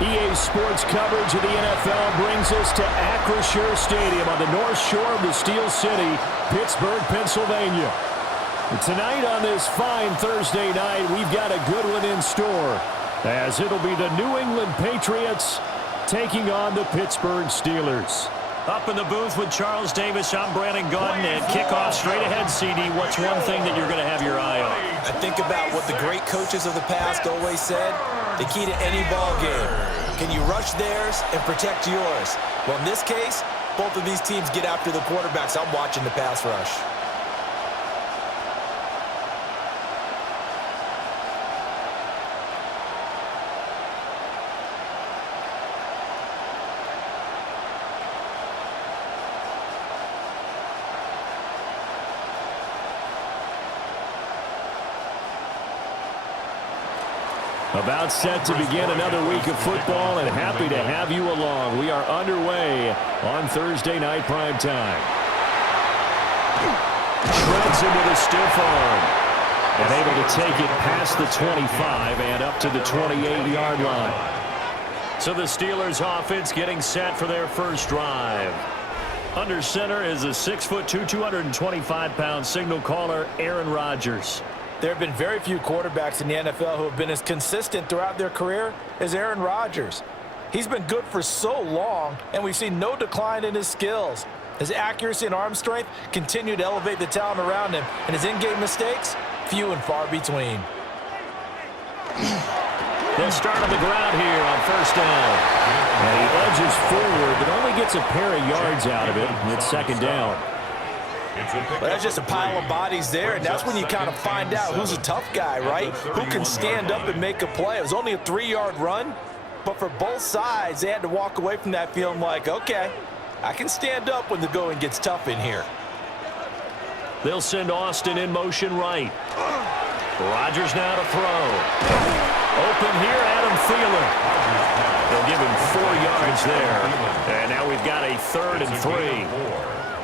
EA Sports coverage of the NFL brings us to Acrisure Stadium on the north shore of the Steel City, Pittsburgh, Pennsylvania. And tonight on this fine Thursday night, we've got a good one in store, as it'll be the New England Patriots taking on the Pittsburgh Steelers. Up in the booth with Charles Davis, I'm Brandon Gaudin, and kickoff straight ahead, CD. What's one thing that you're going to have your eye on? I think about what the great coaches of the past always said, the key to any ball game. Can you rush theirs and protect yours? Well, in this case, both of these teams get after the quarterbacks. I'm watching the pass rush. About set to begin another week of football, and happy to have you along. We are underway on Thursday night prime time. Shreds into the stiff arm. And able to take it past the 25 and up to the 28-yard line. So the Steelers offense getting set for their first drive. Under center is a 6'2", 225-pound signal caller, Aaron Rodgers. There have been very few quarterbacks in the NFL who have been as consistent throughout their career as Aaron Rodgers. He's been good for so long, and we've seen no decline in his skills. His accuracy and arm strength continue to elevate the talent around him, and his in-game mistakes, few and far between. They'll start on the ground here on first down. And he edges forward, but only gets a pair of yards out of it. It's second down. Well, that's just a pile of bodies there, and that's when you kind of find out who's a tough guy, right? Who can stand up and make a play. It was only a 3-yard run, but for both sides, they had to walk away from that feeling like, okay, I can stand up when the going gets tough in here. They'll send Austin in motion right. Rodgers now to throw. Open here, Adam Thielen. They'll give him 4 yards there. And now we've got a 3rd and 3.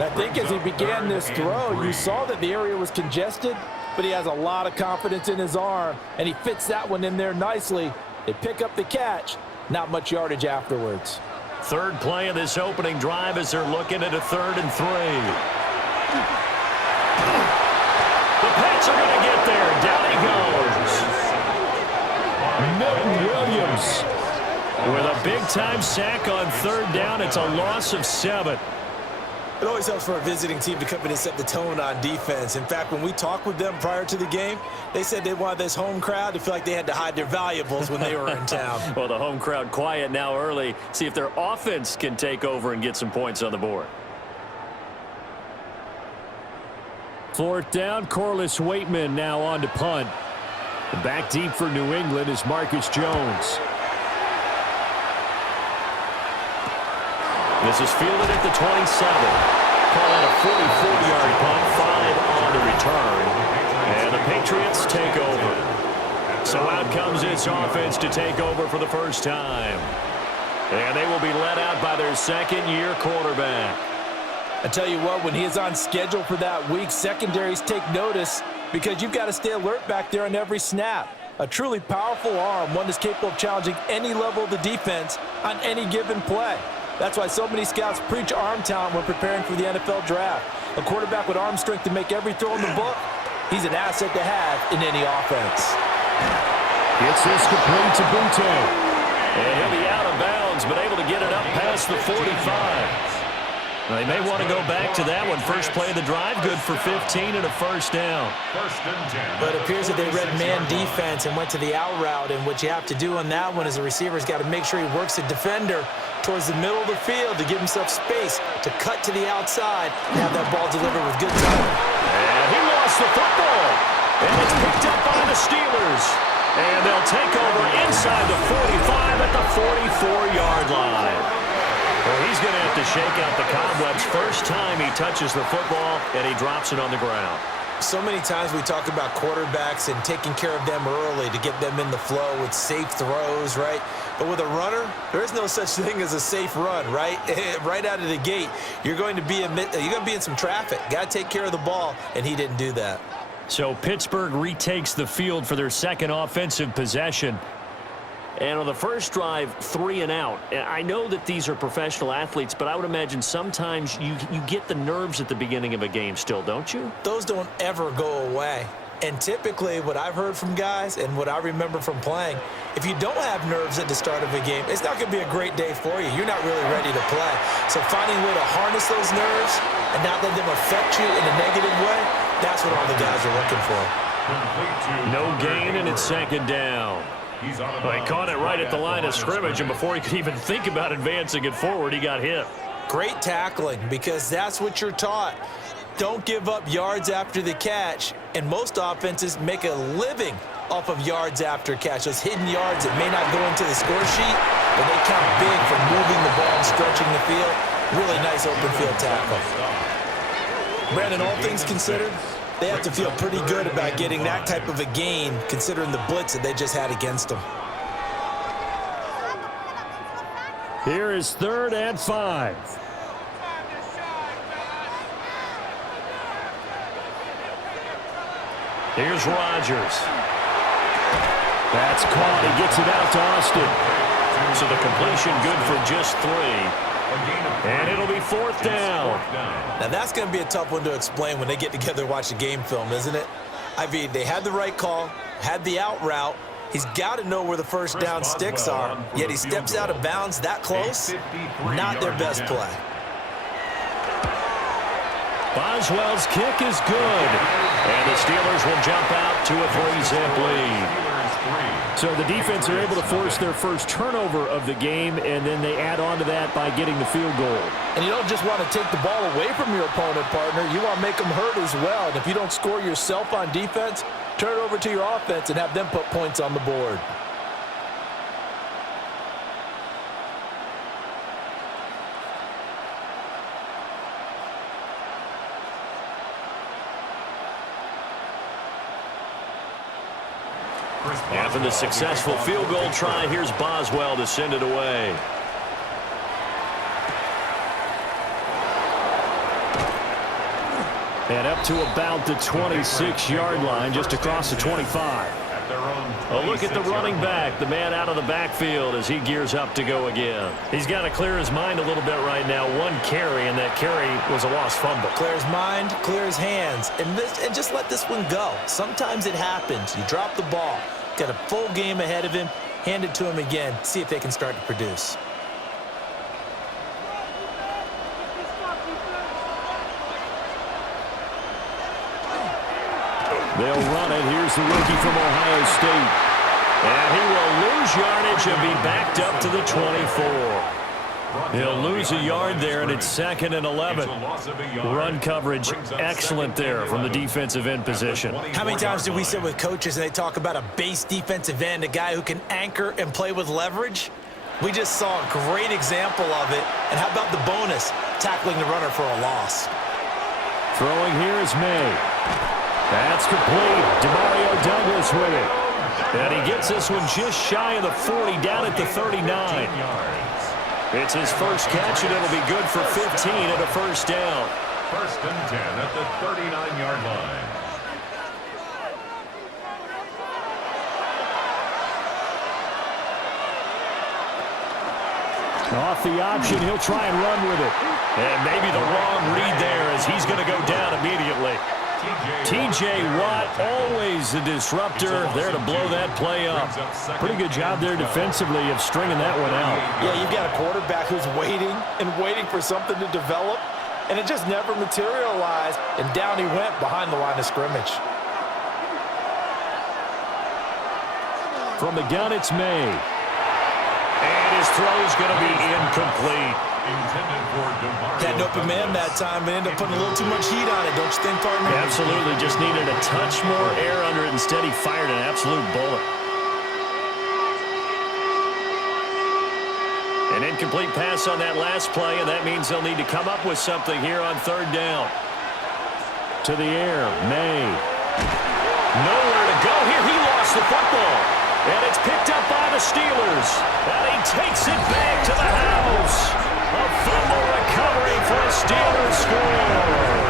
I think as he began this throw, you saw that the area was congested, but he has a lot of confidence in his arm, and he fits that one in there nicely. They pick up the catch, not much yardage afterwards. Third play of this opening drive as they're looking at a 3rd and 3. The Pats are going to get there. Down he goes. Milton Williams with a big-time sack on 3rd down. It's a loss of 7. It always helps for a visiting team to come in and set the tone on defense. In fact, when we talked with them prior to the game, they said they wanted this home crowd to feel like they had to hide their valuables when they were in town. Well, the home crowd quiet now early. See if their offense can take over and get some points on the board. 4th down, Corliss Waitman now on to punt. Back deep for New England is Marcus Jones. This is fielded at the 27. Call it a 44-yard punt, 5 on the return. And the Patriots take over. So out comes its offense to take over for the first time. And they will be led out by their second-year quarterback. I tell you what, when he is on schedule for that week, secondaries take notice because you've got to stay alert back there on every snap. A truly powerful arm, one that's capable of challenging any level of the defense on any given play. That's why so many scouts preach arm talent when preparing for the NFL draft. A quarterback with arm strength to make every throw in the book, he's an asset to have in any offense. Gets this complete to Bunte. And he'll be out of bounds, but able to get it up past the 45. They may want to go back to that one. First play of the drive, good for 15 and a first down. But it appears that they read man defense and went to the out route, and what you have to do on that one is the receiver's got to make sure he works the defender towards the middle of the field to give himself space to cut to the outside and have that ball delivered with good timing. And he lost the football. And it's picked up by the Steelers. And they'll take over inside the 45 at the 44-yard line. Well, he's going to have to shake out the cobwebs first time he touches the football, and he drops it on the ground. So many times we talk about quarterbacks and taking care of them early to get them in the flow with safe throws, right? But with a runner, there is no such thing as a safe run, right? Right out of the gate, you're going to be in some traffic. Got to take care of the ball, and he didn't do that. So Pittsburgh retakes the field for their second offensive possession. And on the first drive, 3 and out. I know that these are professional athletes, but I would imagine sometimes you get the nerves at the beginning of a game still, don't you? Those don't ever go away. And typically what I've heard from guys and what I remember from playing, if you don't have nerves at the start of a game, it's not going to be a great day for you. You're not really ready to play. So finding a way to harness those nerves and not let them affect you in a negative way, that's what all the guys are looking for. No gain, and it's second down. Well, he caught it right at the line of scrimmage, and before he could even think about advancing it forward, he got hit. Great tackling, because that's what you're taught. Don't give up yards after the catch, and most offenses make a living off of yards after catch. Those hidden yards that may not go into the score sheet, but they count big for moving the ball and stretching the field. Really nice open field tackle. Brandon, all things considered, they have to feel pretty good about getting that type of a gain, considering the blitz that they just had against them. Here is 3rd and 5. Here's Rodgers. That's caught. He gets it out to Austin. So the completion good for just 3. And it'll be 4th down. Now that's going to be a tough one to explain when they get together and watch a game film, isn't it? I mean, they had the right call, had the out route. He's got to know where the first down sticks are, yet he steps out of bounds that close. Not their best play. Boswell's kick is good. And the Steelers will jump out to a 3-zip lead. So the defense are able to force their first turnover of the game, and then they add on to that by getting the field goal. And you don't just want to take the ball away from your opponent, partner. You want to make them hurt as well. And if you don't score yourself on defense, turn it over to your offense and have them put points on the board. After the successful field goal try, here's Boswell to send it away. And up to about the 26-yard line, just across the 25. A look at the running back, the man out of the backfield as he gears up to go again. He's got to clear his mind a little bit right now. 1 carry, and that carry was a lost fumble. Clear his mind, clear his hands, and just let this one go. Sometimes it happens. You drop the ball. Got a full game ahead of him. Hand it to him again. See if they can start to produce. They'll run it. Here's the rookie from Ohio State. And he will lose yardage and be backed up to the 24. He'll lose a yard there, and it's 2nd and 11. Run coverage excellent there from the defensive end position. How many times do we sit with coaches and they talk about a base defensive end, a guy who can anchor and play with leverage? We just saw a great example of it. And how about the bonus, tackling the runner for a loss? Throwing here is May. That's complete. Demario Douglas with it. And he gets this one just shy of the 40, down at the 39. It's his first catch, and it'll be good for 15 and a first down. 1st and 10 at the 39-yard line. Off the option, he'll try and run with it. And maybe the wrong read there as he's going to go down immediately. T.J. Watt, always the disruptor, there to blow that play up. Pretty good job there defensively of stringing that one out. Yeah, you've got a quarterback who's waiting and waiting for something to develop, and it just never materialized, and down he went behind the line of scrimmage. From the gun, it's May. And his throw's going to be incomplete. Had an open man that time and ended up putting a little too much heat on it, don't you think, partner? Absolutely, just needed a touch more air under it. Instead, he fired an absolute bullet. An incomplete pass on that last play, and that means they'll need to come up with something here on 3rd down. To the air, May. Nowhere to go here. He lost the football. And it's picked up by the Steelers. And he takes it back to the house. A fumble recovery for a Steelers score.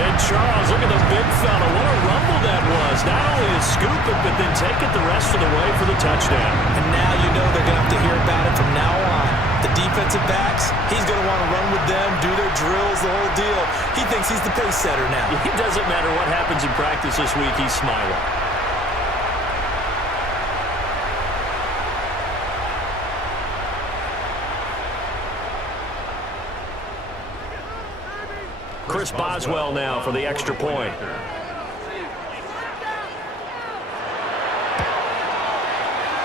And Charles, look at the big fella. What a rumble that was. Not only his scoop it, but then take it the rest of the way for the touchdown. And now you know they're going to have to hear about it from now on. The defensive backs, he's going to want to run with them, do their drills, the whole deal. He thinks he's the pace setter now. It doesn't matter what happens in practice this week, he's smiling. Chris Boswell now for the extra point.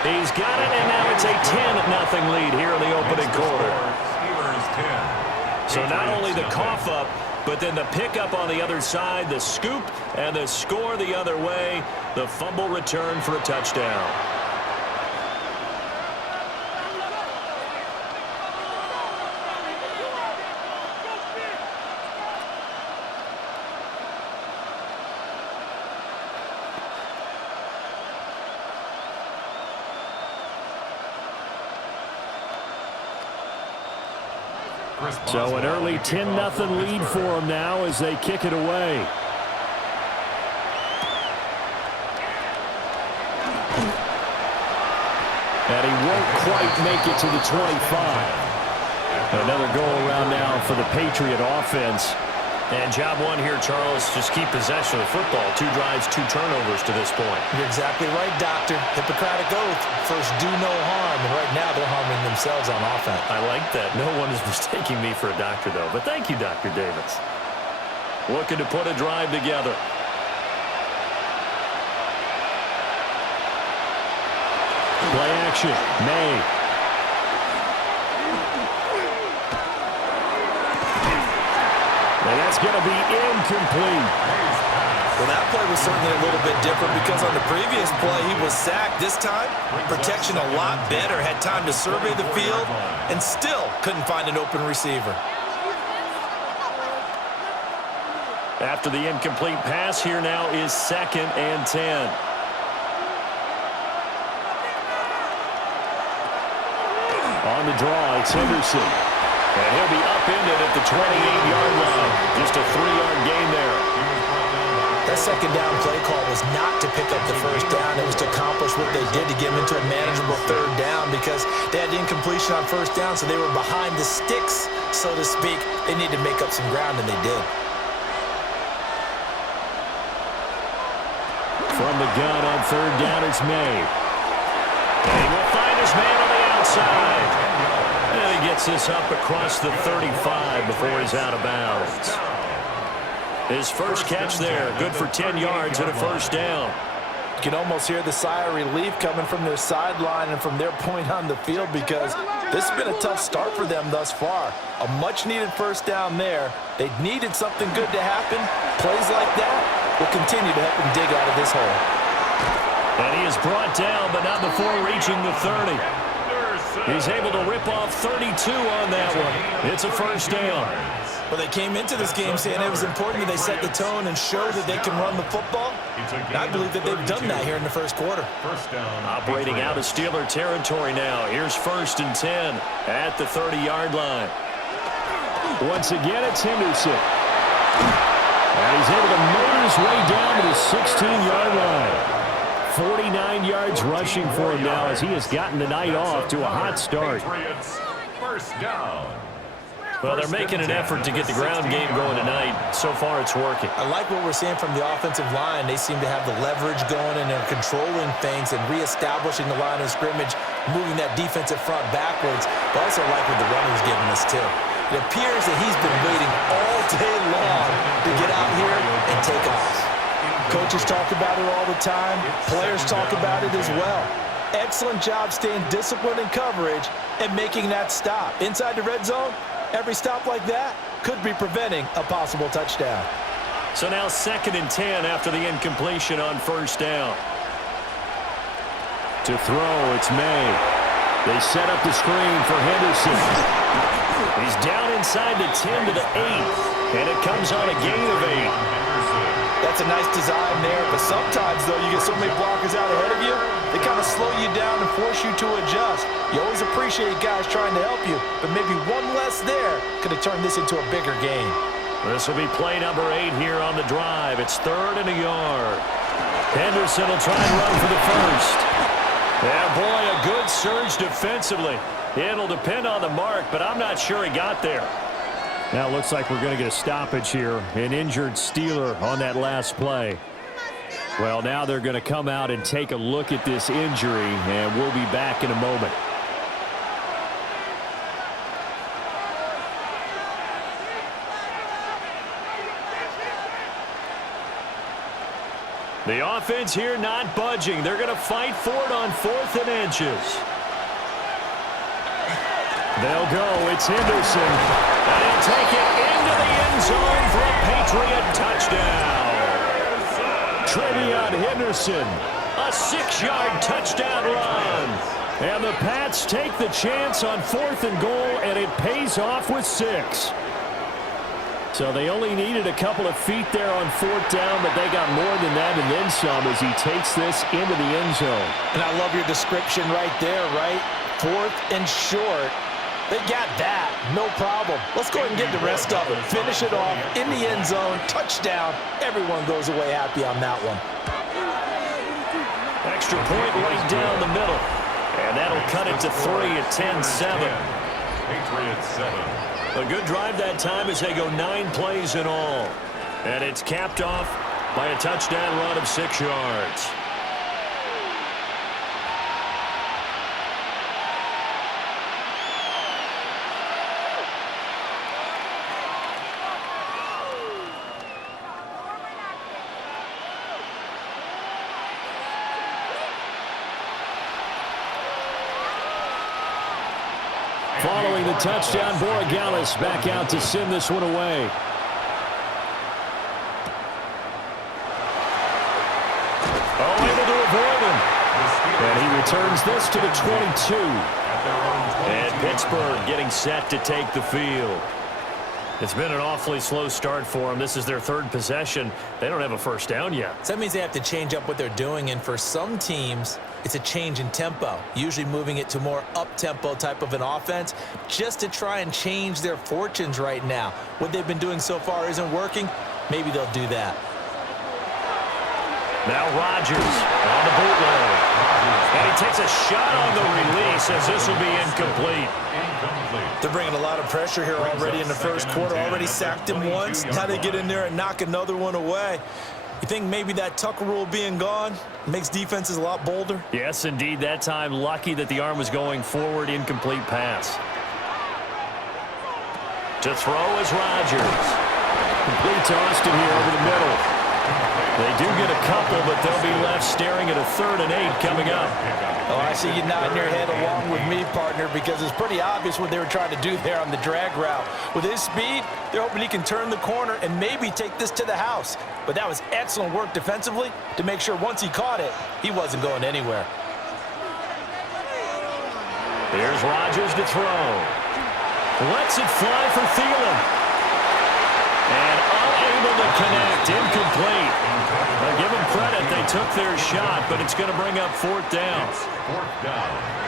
He's got it, and now it's a 10-0 lead here in the opening quarter. So not only the cough up, but then the pickup on the other side, the scoop, and the score the other way. The fumble return for a touchdown. So an early 10-0 lead for them now as they kick it away. And he won't quite make it to the 25. Another goal around now for the Patriot offense. And job one here, Charles, just keep possession of the football. 2 drives, 2 turnovers to this point. You're exactly right, Doctor. Hippocratic oath. First, do no harm. And right now, they're harming themselves on offense. I like that. No one is mistaking me for a doctor, though. But thank you, Dr. Davis. Looking to put a drive together. Play action. May. And that's going to be incomplete. Well, that play was certainly a little bit different because on the previous play, he was sacked. This time, protection a lot better. Had time to survey the field and still couldn't find an open receiver. After the incomplete pass, here now is 2nd and 10. On the draw, it's Henderson. And he'll be upended at the 28-yard line. Just a 3-yard gain there. That second down play call was not to pick up the first down. It was to accomplish what they did to get them into a manageable 3rd down because they had incompletion on 1st down, so they were behind the sticks, so to speak. They needed to make up some ground, and they did. From the gun on 3rd down, it's May. And he will find his man on the outside. And he gets this up across the 35 before he's out of bounds. His first catch there, good for 10 yards and a 1st down. You can almost hear the sigh of relief coming from their sideline and from their point on the field because this has been a tough start for them thus far. A much-needed 1st down there. They needed something good to happen. Plays like that will continue to help them dig out of this hole. And he is brought down, but not before reaching the 30. He's able to rip off 32 on that one. It's a 1st down. Well, they came into this game saying it was important that they set the tone and show that they can run the football. And I believe that they've done that here in the 1st quarter. Operating out of Steeler territory now. Here's 1st and 10 at the 30-yard line. Once again, it's Henderson. And he's able to motor his way down to the 16-yard line. 49 yards rushing for him now as he has gotten the night off to a hot start. First down. Well, they're making an effort to get the ground game going tonight. So far, it's working. I like what we're seeing from the offensive line. They seem to have the leverage going, and they're controlling things and reestablishing the line of scrimmage, moving that defensive front backwards. But I also like what the runner's giving us, too. It appears that he's been waiting all day long to get out here and take off. Coaches talk about it all the time. Players talk about it as well. Excellent job staying disciplined in coverage and making that stop. Inside the red zone, every stop like that could be preventing a possible touchdown. So now 2nd and 10 after the incompletion on 1st down. To throw, it's May. They set up the screen for Henderson. He's down inside the 10 to the 8, and it comes on a gain of 8. That's a nice design there, but sometimes, though, you get so many blockers out ahead of you, they kind of slow you down and force you to adjust. You always appreciate guys trying to help you, but maybe one less there could have turned this into a bigger game. This will be play number 8 here on the drive. It's 3rd and a yard. Henderson will try and run for the first. Yeah, boy, a good surge defensively. It'll depend on the mark, but I'm not sure he got there. Now it looks like we're going to get a stoppage here. An injured Steeler on that last play. Well, now they're going to come out and take a look at this injury, and we'll be back in a moment. The offense here not budging. They're going to fight for it on 4th and inches. They'll go. It's Henderson. And he'll take it into the end zone for a Patriot touchdown. Trevion Henderson, a 6-yard touchdown run. And the Pats take the chance on 4th and goal, and it pays off with 6. So they only needed a couple of feet there on 4th down, but they got more than that and then some as he takes this into the end zone. And I love your description right there, right? 4th and short. They got that. No problem. Let's go ahead and get the rest of it. Finish it off in the end zone. Touchdown. Everyone goes away happy on that one. Extra point right down the middle. And that'll cut it to 3 at 10-7. Patriots 7. A good drive that time as they go 9 plays in all. And it's capped off by a touchdown run of 6 yards. Following the touchdown, Borregales back out to send this one away. Able to avoid him. And he returns this to the 22. And Pittsburgh getting set to take the field. It's been an awfully slow start for them. This is their 3rd possession. They don't have a first down yet. So that means they have to change up what they're doing, and for some teams, it's a change in tempo, usually moving it to more up-tempo type of an offense just to try and change their fortunes right now. What they've been doing so far isn't working. Maybe they'll do that. Now Rodgers on the bootleg. And he takes a shot on the release as this will be incomplete. They're bringing a lot of pressure here already in the first quarter. Already sacked him once. Now they get in there and knock another one away. You think maybe that Tucker rule being gone makes defenses a lot bolder? Yes, indeed. That time, lucky that the arm was going forward. Incomplete pass. To throw is Rodgers. Complete to Austin here over the middle. They do get a couple, but they'll be left staring at a 3rd and 8 coming up. Oh, I see you nodding your head along with me, partner, because it's pretty obvious what they were trying to do there on the drag route. With his speed, they're hoping he can turn the corner and maybe take this to the house. But that was excellent work defensively to make sure once he caught it, he wasn't going anywhere. Here's Rodgers to throw. Lets it fly for Thielen. And unable to connect. Incomplete. Now give them credit. They took their shot, but it's going to bring up 4th down.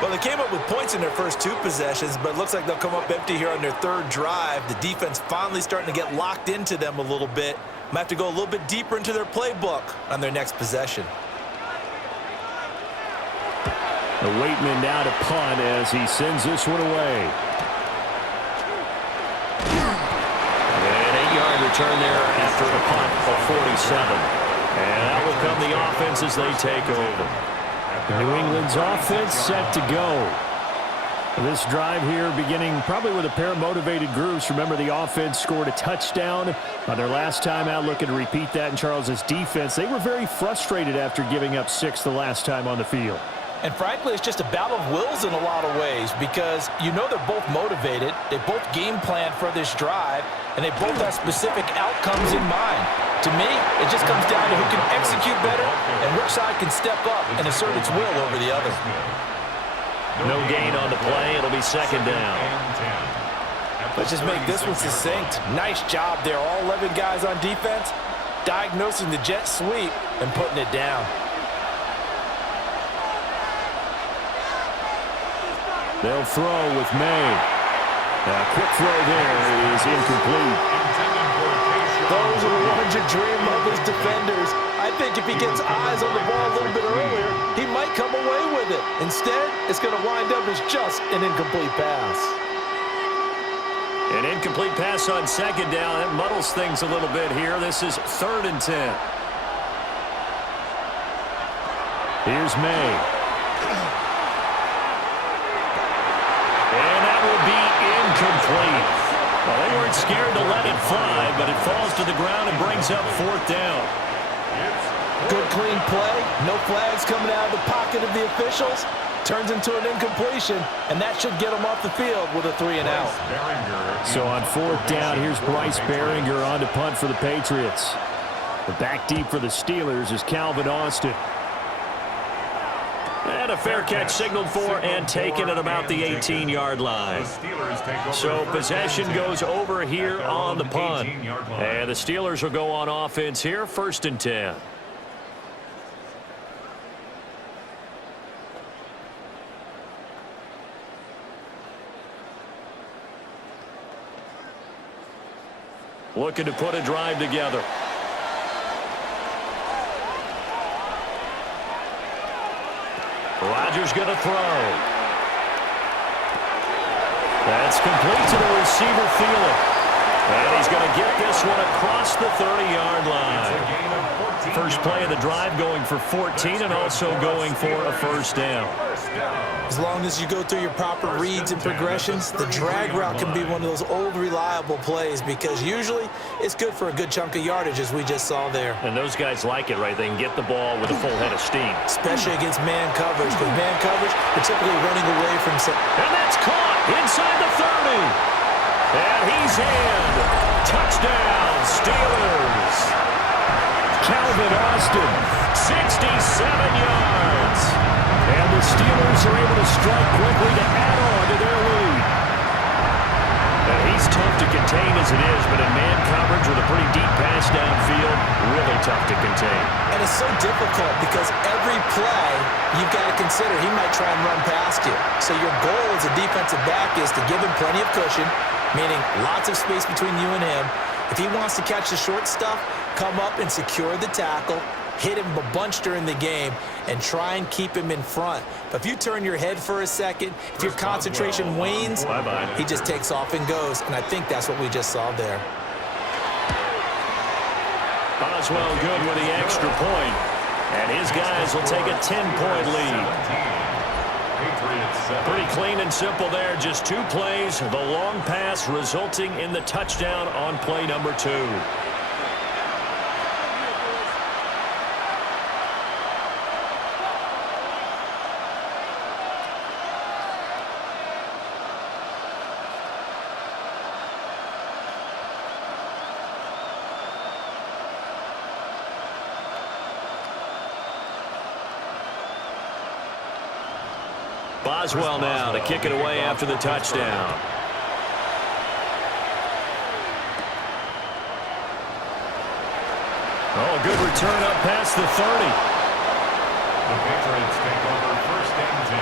Well, they came up with points in their first 2 possessions, but it looks like they'll come up empty here on their 3rd drive. The defense finally starting to get locked into them a little bit. Might have to go a little bit deeper into their playbook on their next possession. The Waitman now to punt as he sends this one away. An 8-yard return there after the punt of 47. And that will come the offense as they take over. New England's offense set to go. This drive here beginning probably with a pair of motivated groups. Remember, the offense scored a touchdown on their last time out. Looking to repeat that in Charles's defense. They were very frustrated after giving up 6 the last time on the field. And frankly, it's just a battle of wills in a lot of ways because you know they're both motivated. They both game plan for this drive, and they both have specific outcomes in mind. To me, it just comes down to who can execute better and which side can step up and assert its will over the other. No gain on the play. It'll be 2nd down. Let's just make this one succinct. Nice job there. All 11 guys on defense diagnosing the jet sweep and putting it down. They'll throw with May. A quick throw there is incomplete. Those are the ones you dream of as defenders. I think if he gets eyes on the ball a little bit earlier, he might come away with it. Instead, it's going to wind up as just an incomplete pass. An incomplete pass on second down. That muddles things a little bit here. This is 3rd and 10. Here's May. And that will be incomplete. Well, they weren't scared to let it fly, but it falls to the ground and brings up 4th down. Good, clean play. No flags coming out of the pocket of the officials. Turns into an incompletion, and that should get him off the field with a 3-and-out. So on 4th down, here's Bryce Behringer on to punt for the Patriots. The back deep for the Steelers is Calvin Austin. And a fair catch signaled for and taken at about the 18-yard line. So possession goes over here on the punt. And the Steelers will go on offense here, 1st and 10. Looking to put a drive together. Rodgers going to throw. That's complete to the receiver, Thielen. And he's going to get this one across the 30-yard line. First play of the drive going for 14 and also going for a 1st down. As long as you go through your proper reads and progressions, the drag route can be one of those old reliable plays because usually it's good for a good chunk of yardage as we just saw there. And those guys like it, right? They can get the ball with a full head of steam. Especially against man coverage. With man coverage, they're typically running away from some. And that's caught inside the 30. And he's in. Touchdown, Steelers. Calvin Austin. 67 yards. And the Steelers are able to strike quickly to add on to their lead. And he's tough to contain as it is, but in man coverage with a pretty deep pass downfield, really tough to contain. And it's so difficult because every play you've got to consider he might try and run past you. So your goal as a defensive back is to give him plenty of cushion, meaning lots of space between you and him. If he wants to catch the short stuff, come up and secure the tackle, hit him a bunch during the game, and try and keep him in front. But if you turn your head for a second, if your concentration wanes, he just takes off and goes. And I think that's what we just saw there. Boswell good with the extra point. And his guys will take a 10-point lead. Pretty clean and simple there. Just 2 plays. The long pass resulting in the touchdown on play number 2. Boswell now to kick it away after the touchdown. Oh, good return up past the 30. The Patriots take over 1st and 10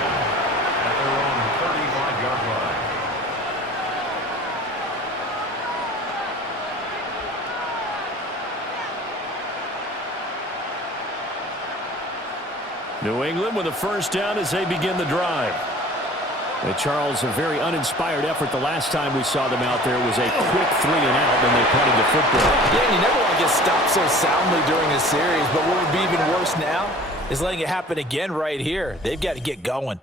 at their own 35-yard line. New England with a 1st down as they begin the drive. Charles, a very uninspired effort the last time we saw them out there was a quick 3-and-out when they punted the football. Yeah, and you never want to get stopped so soundly during a series, but what would be even worse now is letting it happen again right here. They've got to get going.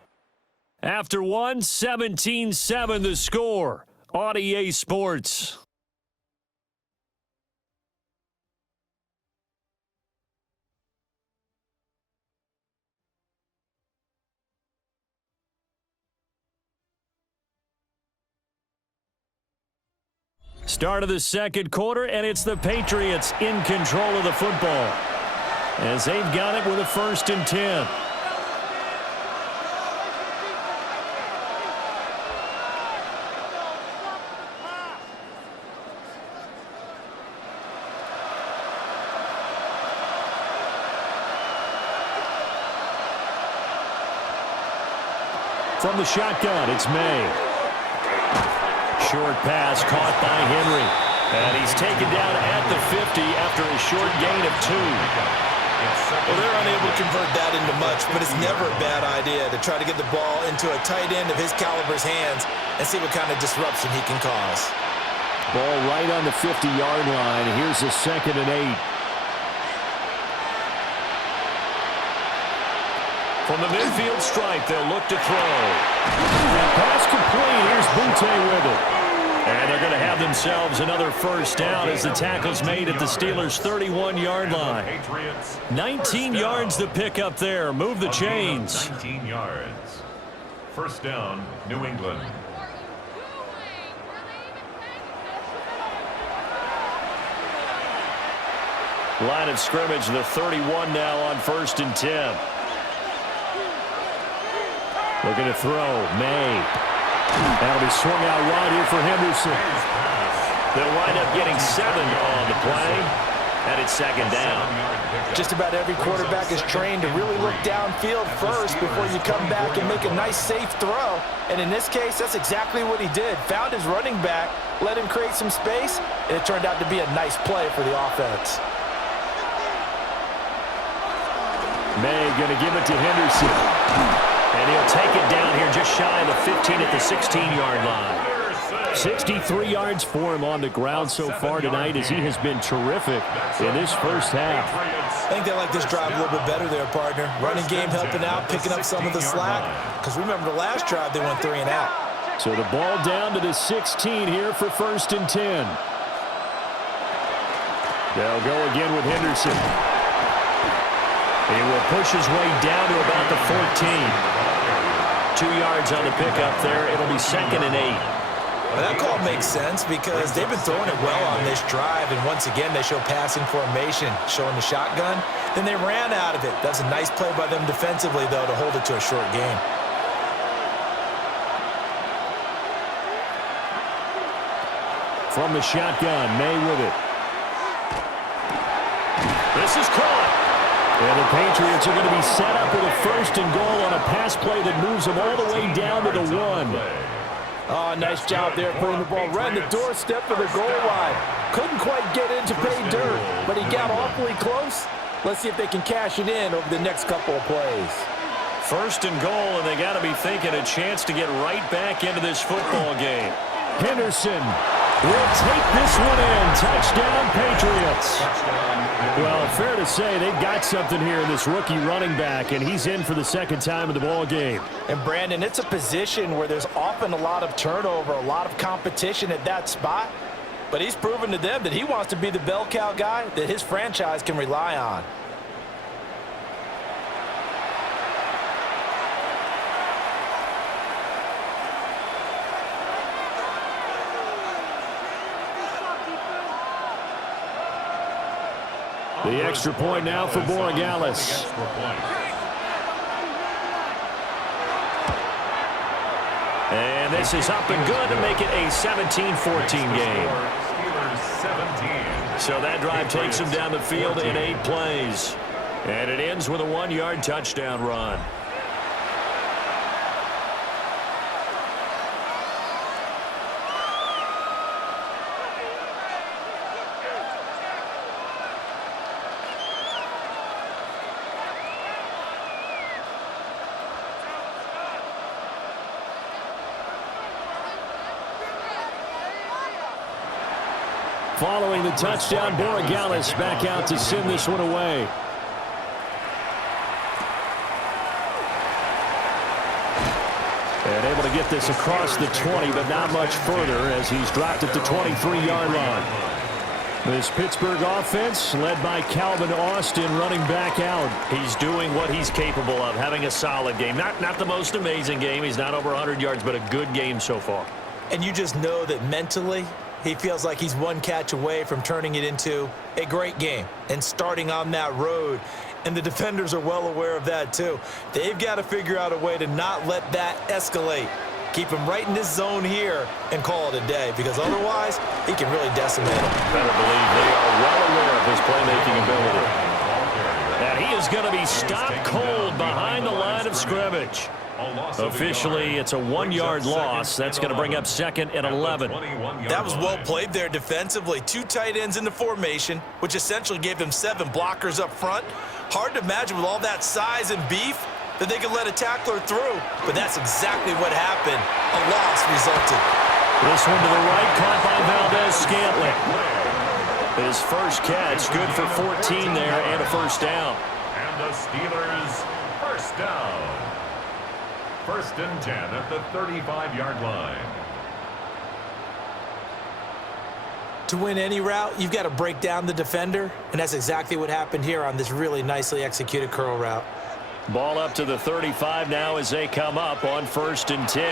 After 17-7 the score on EA Sports. Start of the 2nd quarter, and it's the Patriots in control of the football as they've got it with a 1st and 10. From the shotgun, it's May. Short pass caught by Henry. And he's taken down at the 50 after a short gain of 2. Well, they're unable to convert that into much, but it's never a bad idea to try to get the ball into a tight end of his caliber's hands and see what kind of disruption he can cause. Ball right on the 50-yard line. Here's a 2nd and 8. From the midfield stripe, they'll look to throw. And pass complete. Here's Butte with it. And they're going to have themselves another first down as the tackle's made at the Steelers' 31-yard line. 19 yards to pick up there. Move the chains. 19 yards. First down, New England. Line of scrimmage, the 31 now on 1st and 10. Looking to throw. May. That'll be swung out wide here for Henderson. They'll wind up getting 7 on the play, and it's 2nd down. Just about every quarterback is trained to really look downfield first before you come back and make a nice, safe throw. And in this case, that's exactly what he did. Found his running back, let him create some space, and it turned out to be a nice play for the offense. May going to give it to Henderson. And he'll take it down here just shy of the 15 at the 16-yard line. 63 yards for him on the ground so far tonight as he has been terrific in this first half. I think they like this drive a little bit better there, partner. Running game helping out, picking up some of the slack. Because remember the last drive, they went 3 and out. So the ball down to the 16 here for 1st and 10. They'll go again with Henderson. He will push his way down to about the 14. 2 yards on the pickup there. It'll be 2nd and 8. Well, that call makes sense because they've been throwing it well on this drive, and once again they show passing formation, showing the shotgun. Then they ran out of it. That's a nice play by them defensively, though, to hold it to a short game. From the shotgun, May with it. This is caught. And the Patriots are going to be set up with a 1st and goal on a pass play that moves them all the way down to the 1. Oh, nice job there putting the ball right in the doorstep of the goal line. Couldn't quite get in to pay dirt, but he got awfully close. Let's see if they can cash it in over the next couple of plays. 1st and goal, and they got to be thinking a chance to get right back into this football game. Henderson will take this one in. Touchdown, Patriots. Well, fair to say they've got something here in this rookie running back, and he's in for the 2nd time of the ball game. And, Brandon, it's a position where there's often a lot of turnover, a lot of competition at that spot. But he's proven to them that he wants to be the bell cow guy that his franchise can rely on. The extra point now for Borregales. And this is up and good to make it a 17-14 game. So that drive takes him down the field in 8 plays. And it ends with a 1-yard touchdown run. Following the touchdown, Borregales back out to send this one away. And able to get this across the 20, but not much further as he's dropped at the 23-yard line. This Pittsburgh offense led by Calvin Austin running back out. He's doing what he's capable of, having a solid game. Not the most amazing game. He's not over 100 yards, but a good game so far. And you just know that mentally he feels like he's one catch away from turning it into a great game and starting on that road. And the defenders are well aware of that too. They've got to figure out a way to not let that escalate. Keep him right in this zone here and call it a day, because otherwise he can really decimate him. Better believe they are well aware of his playmaking ability. And he is going to be stopped cold behind the line of scrimmage. Officially, it's a 1-yard loss. That's going to bring up 2nd and 11. That was well played there defensively. 2 tight ends in the formation, which essentially gave them 7 blockers up front. Hard to imagine with all that size and beef that they could let a tackler through, but that's exactly what happened. A loss resulted. This one to the right, caught by Valdez-Scantling. His first catch, good for 14 there and a first down. And the Steelers, first down. 1st and 10 at the 35-yard line. To win any route, you've got to break down the defender, and that's exactly what happened here on this really nicely executed curl route. Ball up to the 35 now as they come up on 1st and 10.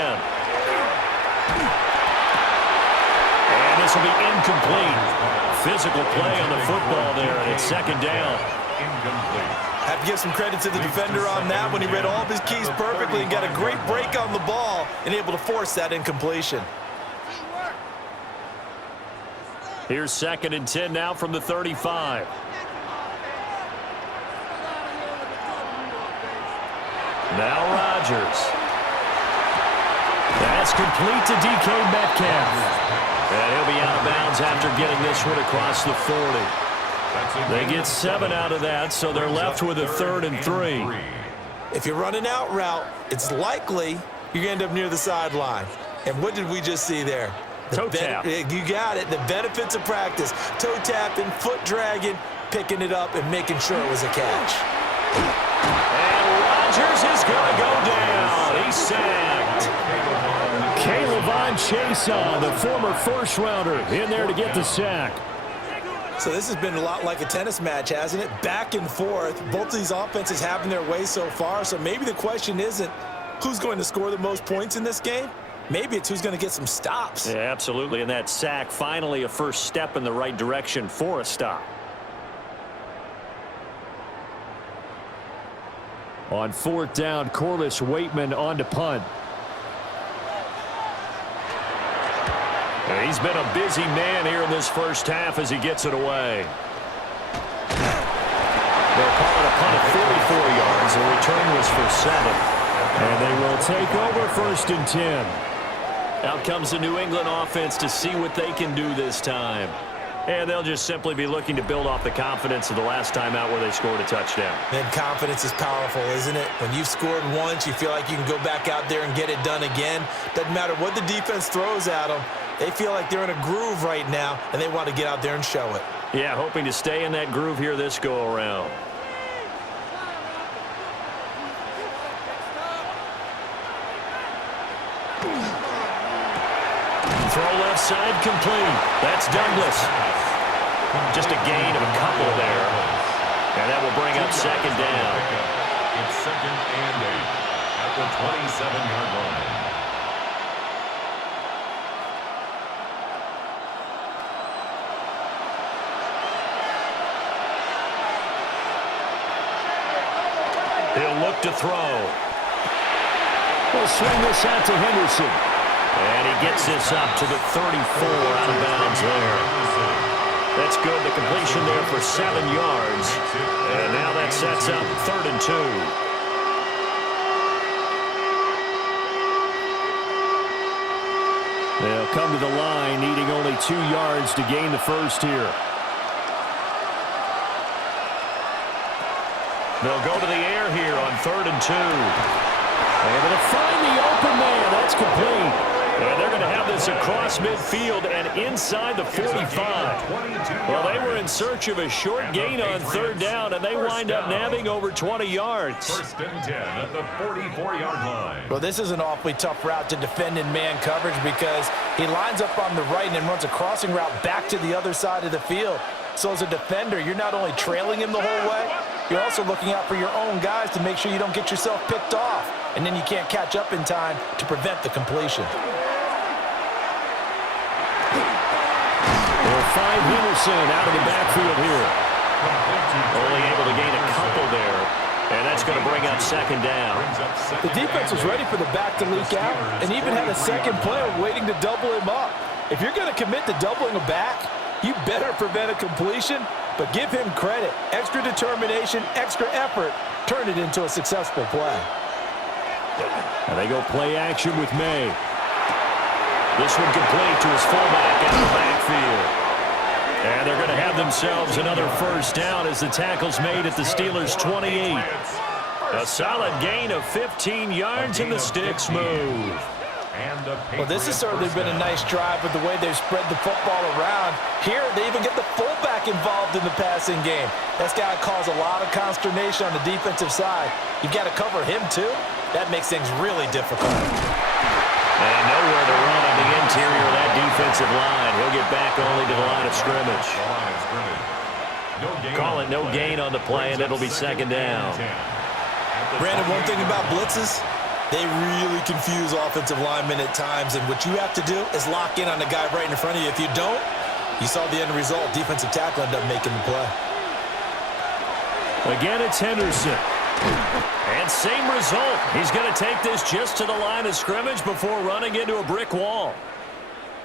And this will be incomplete. Physical play on the football there, and it's 2nd down. Incomplete. Have to give some credit to the defender on that when he read all of his keys perfectly and got a great break on the ball and able to force that incompletion. Here's 2nd and 10 now from the 35. Now Rodgers. That's complete to DK Metcalf. And he'll be out of bounds after getting this one across the 40. They get 7 out of that, so they're left with a 3rd and 3. If you run an out route, it's likely you're going to end up near the sideline. And what did we just see there? Toe tap. You got it. The benefits of practice. Toe tapping, foot dragging, picking it up, and making sure it was a catch. And Rodgers is going to go down. He's sacked. Caleb Chason, the former first-rounder, in there to get the sack. So this has been a lot like a tennis match, hasn't it? Back and forth. Both of these offenses having their way so far. So maybe the question isn't who's going to score the most points in this game. Maybe it's who's going to get some stops. Yeah, absolutely. And that sack, finally a first step in the right direction for a stop. On 4th down, Corliss Waitman on to punt. He's been a busy man here in this first half as he gets it away. They'll call it a punt of 44 yards. The return was for 7. And they will take over 1st and 10. Out comes the New England offense to see what they can do this time. And they'll just simply be looking to build off the confidence of the last time out where they scored a touchdown. And confidence is powerful, isn't it? When you've scored once, you feel like you can go back out there and get it done again. Doesn't matter what the defense throws at them. They feel like they're in a groove right now, and they want to get out there and show it. Yeah, hoping to stay in that groove here this go-around. Throw left side complete. That's Douglas. Just a gain of a couple there. And that will bring up 2nd down. It's 2nd and 8 at the 27-yard line. He'll look to throw. We'll swing this out to Henderson. And he gets this up to the 34 out of bounds there. That's good. The completion there for 7 yards. And now that sets up 3rd and 2. They'll come to the line, needing only 2 yards to gain the first here. They'll go to the air here on 3rd and 2. Able to find the open man. That's complete. And they're going to have this across midfield and inside the 45. Well, they were in search of a short gain on 3rd down, and they wind up nabbing over 20 yards. 1st and 10 at the 44-yard line. Well, this is an awfully tough route to defend in man coverage because he lines up on the right and then runs a crossing route back to the other side of the field. So as a defender, you're not only trailing him the whole way, you're also looking out for your own guys to make sure you don't get yourself picked off. And then you can't catch up in time to prevent the completion. They'll find Henderson out of the backfield here. Only able to gain a couple there. And that's going to bring up 2nd down. The defense was ready for the back to leak out and even had a second player waiting to double him up. If you're going to commit to doubling a back, you better prevent a completion, but give him credit. Extra determination, extra effort, turned it into a successful play. And they go play action with May. This one complete to his fullback out of the backfield. And they're going to have themselves another first down as the tackle's made at the Steelers' 28. A solid gain of 15 yards and the sticks move. Well, this has certainly been a nice drive with the way they've spread the football around. Here, they even get the fullback involved in the passing game. That's got to cause a lot of consternation on the defensive side. You've got to cover him, too. That makes things really difficult. And nowhere to run on the interior of that defensive line. He'll get back only to the line of scrimmage. Call it no gain on the play, and it'll be second down. Brandon, one thing about blitzes, they really confuse offensive linemen at times, and what you have to do is lock in on the guy right in front of you. If you don't, you saw the end result. Defensive tackle ended up making the play. Again, it's Henderson. And same result. He's going to take this just to the line of scrimmage before running into a brick wall.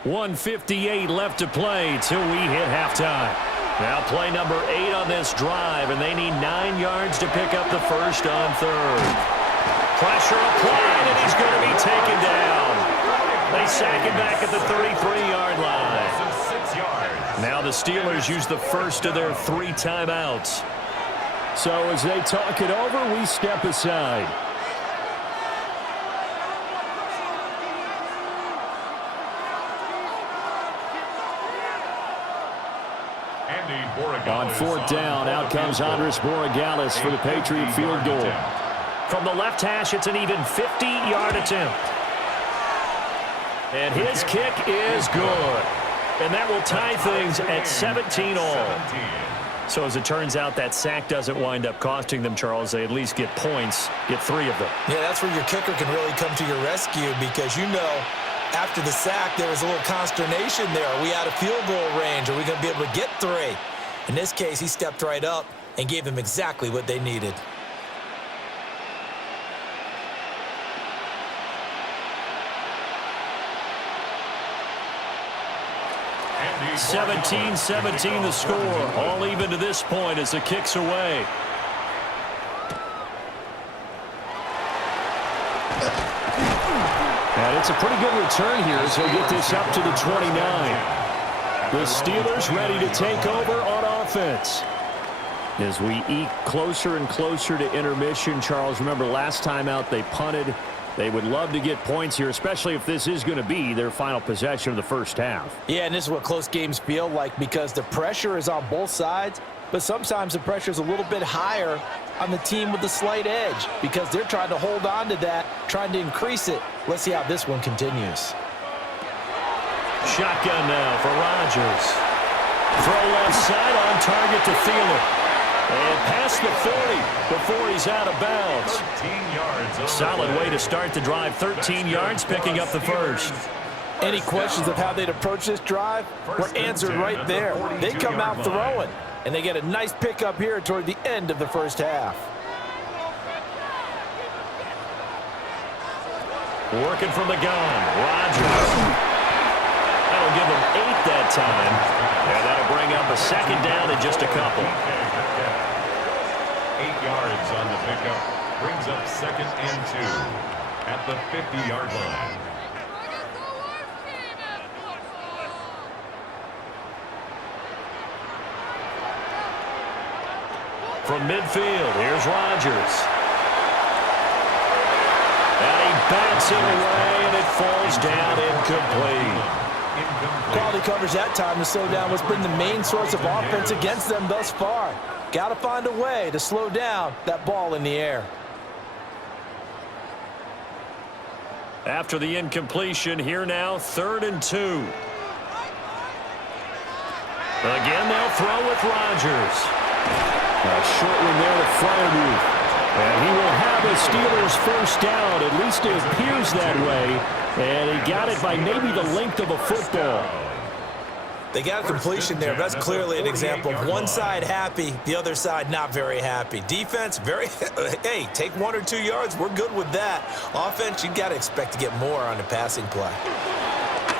1:58 left to play till we hit halftime. Now play number 8 on this drive, and they need 9 yards to pick up the first on third. Pressure applied, and he's going to be taken down. They sack him back at the 33-yard line. Now the Steelers use the first of their 3 timeouts. So as they talk it over, we step aside. On 4th down, out comes Andres Borregales for the Patriot field goal. From the left hash, it's an even 50-yard attempt. And his kick is good. And that will tie things at 17 all. So as it turns out, that sack doesn't wind up costing them, Charles. They at least get points, get 3 of them. Yeah, that's where your kicker can really come to your rescue because, you know, after the sack, there was a little consternation there. Are we out of field goal range? Are we going to be able to get 3? In this case, he stepped right up and gave them exactly what they needed. 17-17 the score. All even to this point as the kick's away. And it's a pretty good return here as he'll get this up to the 29. The Steelers ready to take over on offense. As we eke closer and closer to intermission, Charles, remember last time out they punted. They would love to get points here, especially if this is going to be their final possession of the first half. Yeah, and this is what close games feel like because the pressure is on both sides, but sometimes the pressure is a little bit higher on the team with the slight edge because they're trying to hold on to that, trying to increase it. Let's see how this one continues. Shotgun now for Rodgers. Throw left side on target to Thielen. And past the 40 before he's out of bounds. Solid way to start the drive. 13 yards, picking up the first. Any questions of how they'd approach this drive were answered right there. They come out throwing, and they get a nice pickup here toward the end of the first half. Working from the gun, Rodgers. That'll give them 8 that time. And that'll bring up a second down in just a couple. 8 yards on the pickup. Brings up 2nd and 2 at the 50-yard line. From midfield, here's Rodgers. And he bats it away, and it falls down incomplete. Quality coverage that time to slow down what's been the main source of offense against them thus far. Got to find a way to slow down that ball in the air. After the incompletion, here now, 3rd and 2. Again, they'll throw with Rodgers. A short one there to Freiermuth. And he will have the Steelers first down. At least it appears that way. And he got it by maybe the length of a football. They got a completion there. That's clearly an example of one side happy, the other side not very happy. Defense, very, hey, take 1 or 2 yards. We're good with that. Offense, you got to expect to get more on the passing play.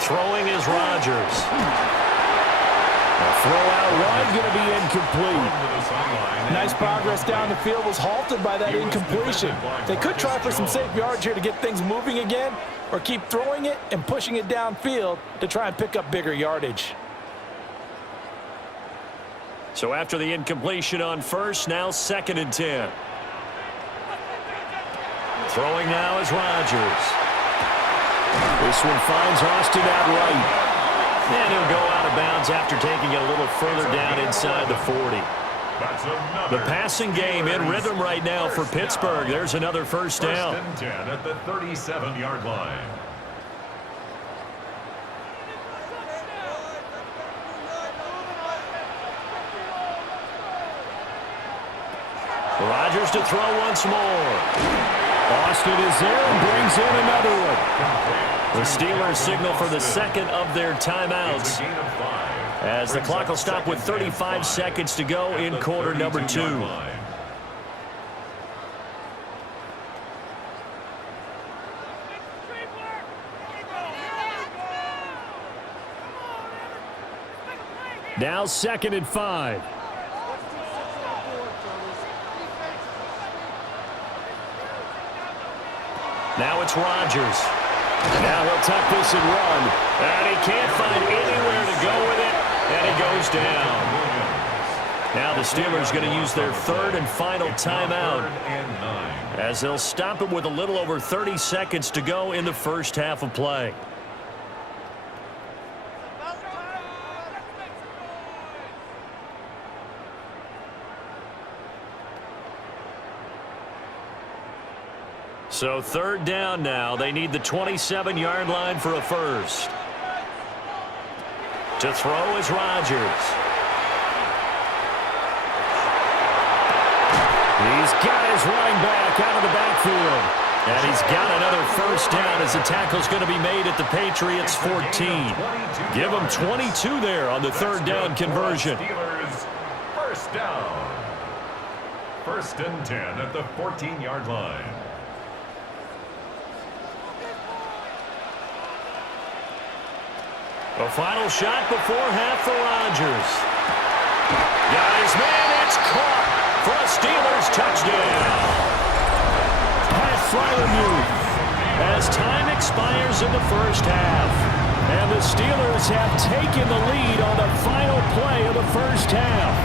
Throwing is Rodgers. The throw out wide going to be incomplete. Nice progress down the field was halted by that incompletion. They could try for some safe yards here to get things moving again, or keep throwing it and pushing it downfield to try and pick up bigger yardage. So after the incompletion on first, now 2nd and 10. Throwing now is Rodgers. This one finds Austin out right. And he'll go out of bounds after taking it a little further down inside the 40. The passing game in rhythm right now for Pittsburgh. There's another first down. 1st and 10 at the 37-yard line. Rodgers to throw once more. Austin is there and brings in another one. The Steelers signal for the 2nd of their timeouts, as the clock will stop with 35 seconds to go in quarter number 2. Now 2nd and 5. Now it's Rodgers. Now he'll tuck this and run. And he can't find anywhere to go with it. And he goes down. Now the Steelers going to use their 3rd and final timeout, as they'll stop it with a little over 30 seconds to go in the first half of play. So 3rd down now. They need the 27-yard line for a first. To throw is Rodgers. He's got his running back out of the backfield. And he's got another first down as the tackle's going to be made at the Patriots 14. Give them 22 there on the 3rd down conversion. Steelers, first down. 1st and 10 at the 14-yard line. A final shot before half for Rodgers. Got his man, it's caught for a Steelers touchdown. Pat Fryermuth, as time expires in the first half. And the Steelers have taken the lead on the final play of the first half.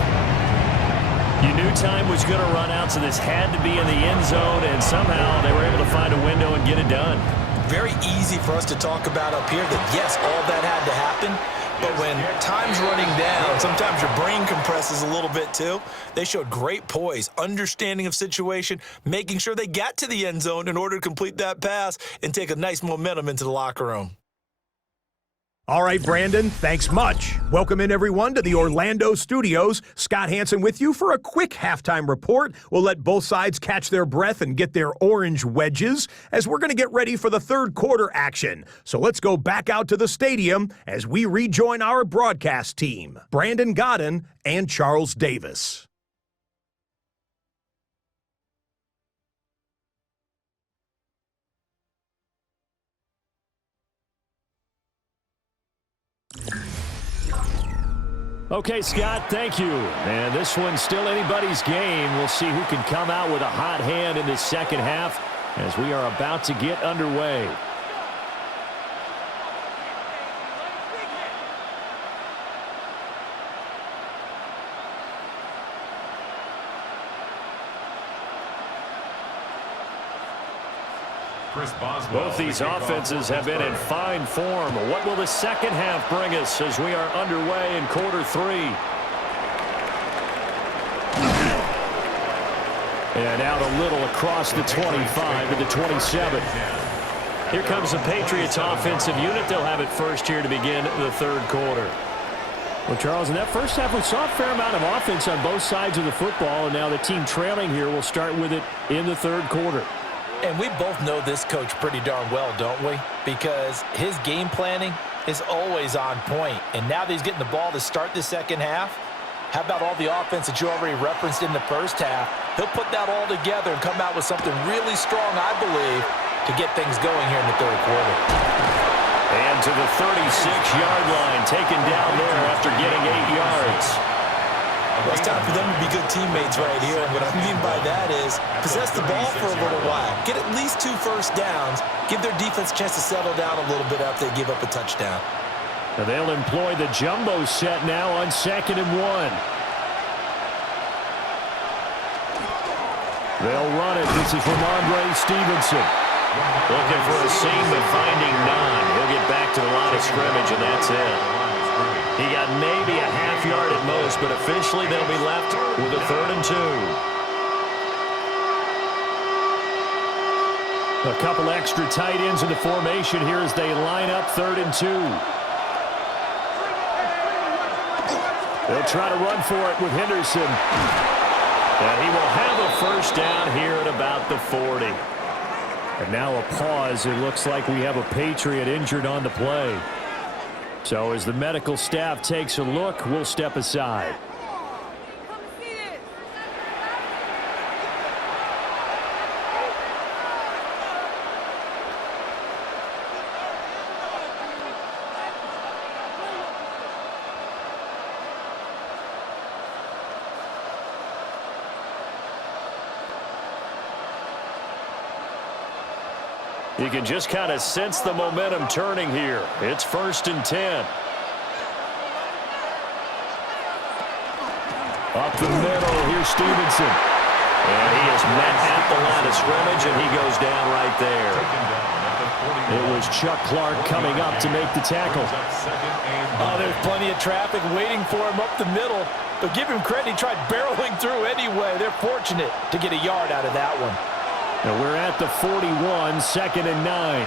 You knew time was going to run out, so this had to be in the end zone, and somehow they were able to find a window and get it done. Very easy for us to talk about up here that, yes, all that had to happen. But when time's running down, sometimes your brain compresses a little bit too. They showed great poise, understanding of situation, making sure they got to the end zone in order to complete that pass and take a nice momentum into the locker room. All right, Brandon, thanks much. Welcome in, everyone, to the Orlando studios. Scott Hansen with you for a quick halftime report. We'll let both sides catch their breath and get their orange wedges as we're going to get ready for the 3rd quarter action. So let's go back out to the stadium as we rejoin our broadcast team, Brandon Godden and Charles Davis. Okay, Scott, thank you. And this one's still anybody's game. We'll see who can come out with a hot hand in this second half as we are about to get underway. Both these offenses have been in fine form. What will the second half bring us as we are underway in quarter 3? And out a little across the 25 to the 27. Here comes the Patriots offensive unit. They'll have it first here to begin the 3rd quarter. Well, Charles, in that first half, we saw a fair amount of offense on both sides of the football, and now the team trailing here will start with it in the 3rd quarter. And we both know this coach pretty darn well, don't we? Because his game planning is always on point. And now that he's getting the ball to start the second half, how about all the offense that you already referenced in the first half? He'll put that all together and come out with something really strong, I believe, to get things going here in the 3rd quarter. And to the 36-yard line, taken down there after getting 8 yards. Well, it's time for them to be good teammates right here. And what I mean by that is possess the ball for a little while. Get at least 2 first downs. Give their defense a chance to settle down a little bit after they give up a touchdown. Now they'll employ the jumbo set now on 2nd and 1. They'll run it. This is Ramondre Stevenson. Looking for a seam, but finding none. He'll get back to the line of scrimmage, and that's it. He got maybe a half yard at most, but officially they'll be left with a 3rd and 2. A couple extra tight ends in the formation here as they line up 3rd and 2. They'll try to run for it with Henderson. And he will have a first down here at about the 40. And now a pause. It looks like we have a Patriot injured on the play. So as the medical staff takes a look, we'll step aside. You can just kind of sense the momentum turning here. It's 1st and 10. Up the middle, here's Stevenson. And he is met at the line of scrimmage, and he goes down right there. It was Chuck Clark coming up to make the tackle. Oh, there's plenty of traffic waiting for him up the middle. But give him credit, he tried barreling through anyway. They're fortunate to get a yard out of that one. And we're at the 41, 2nd and 9.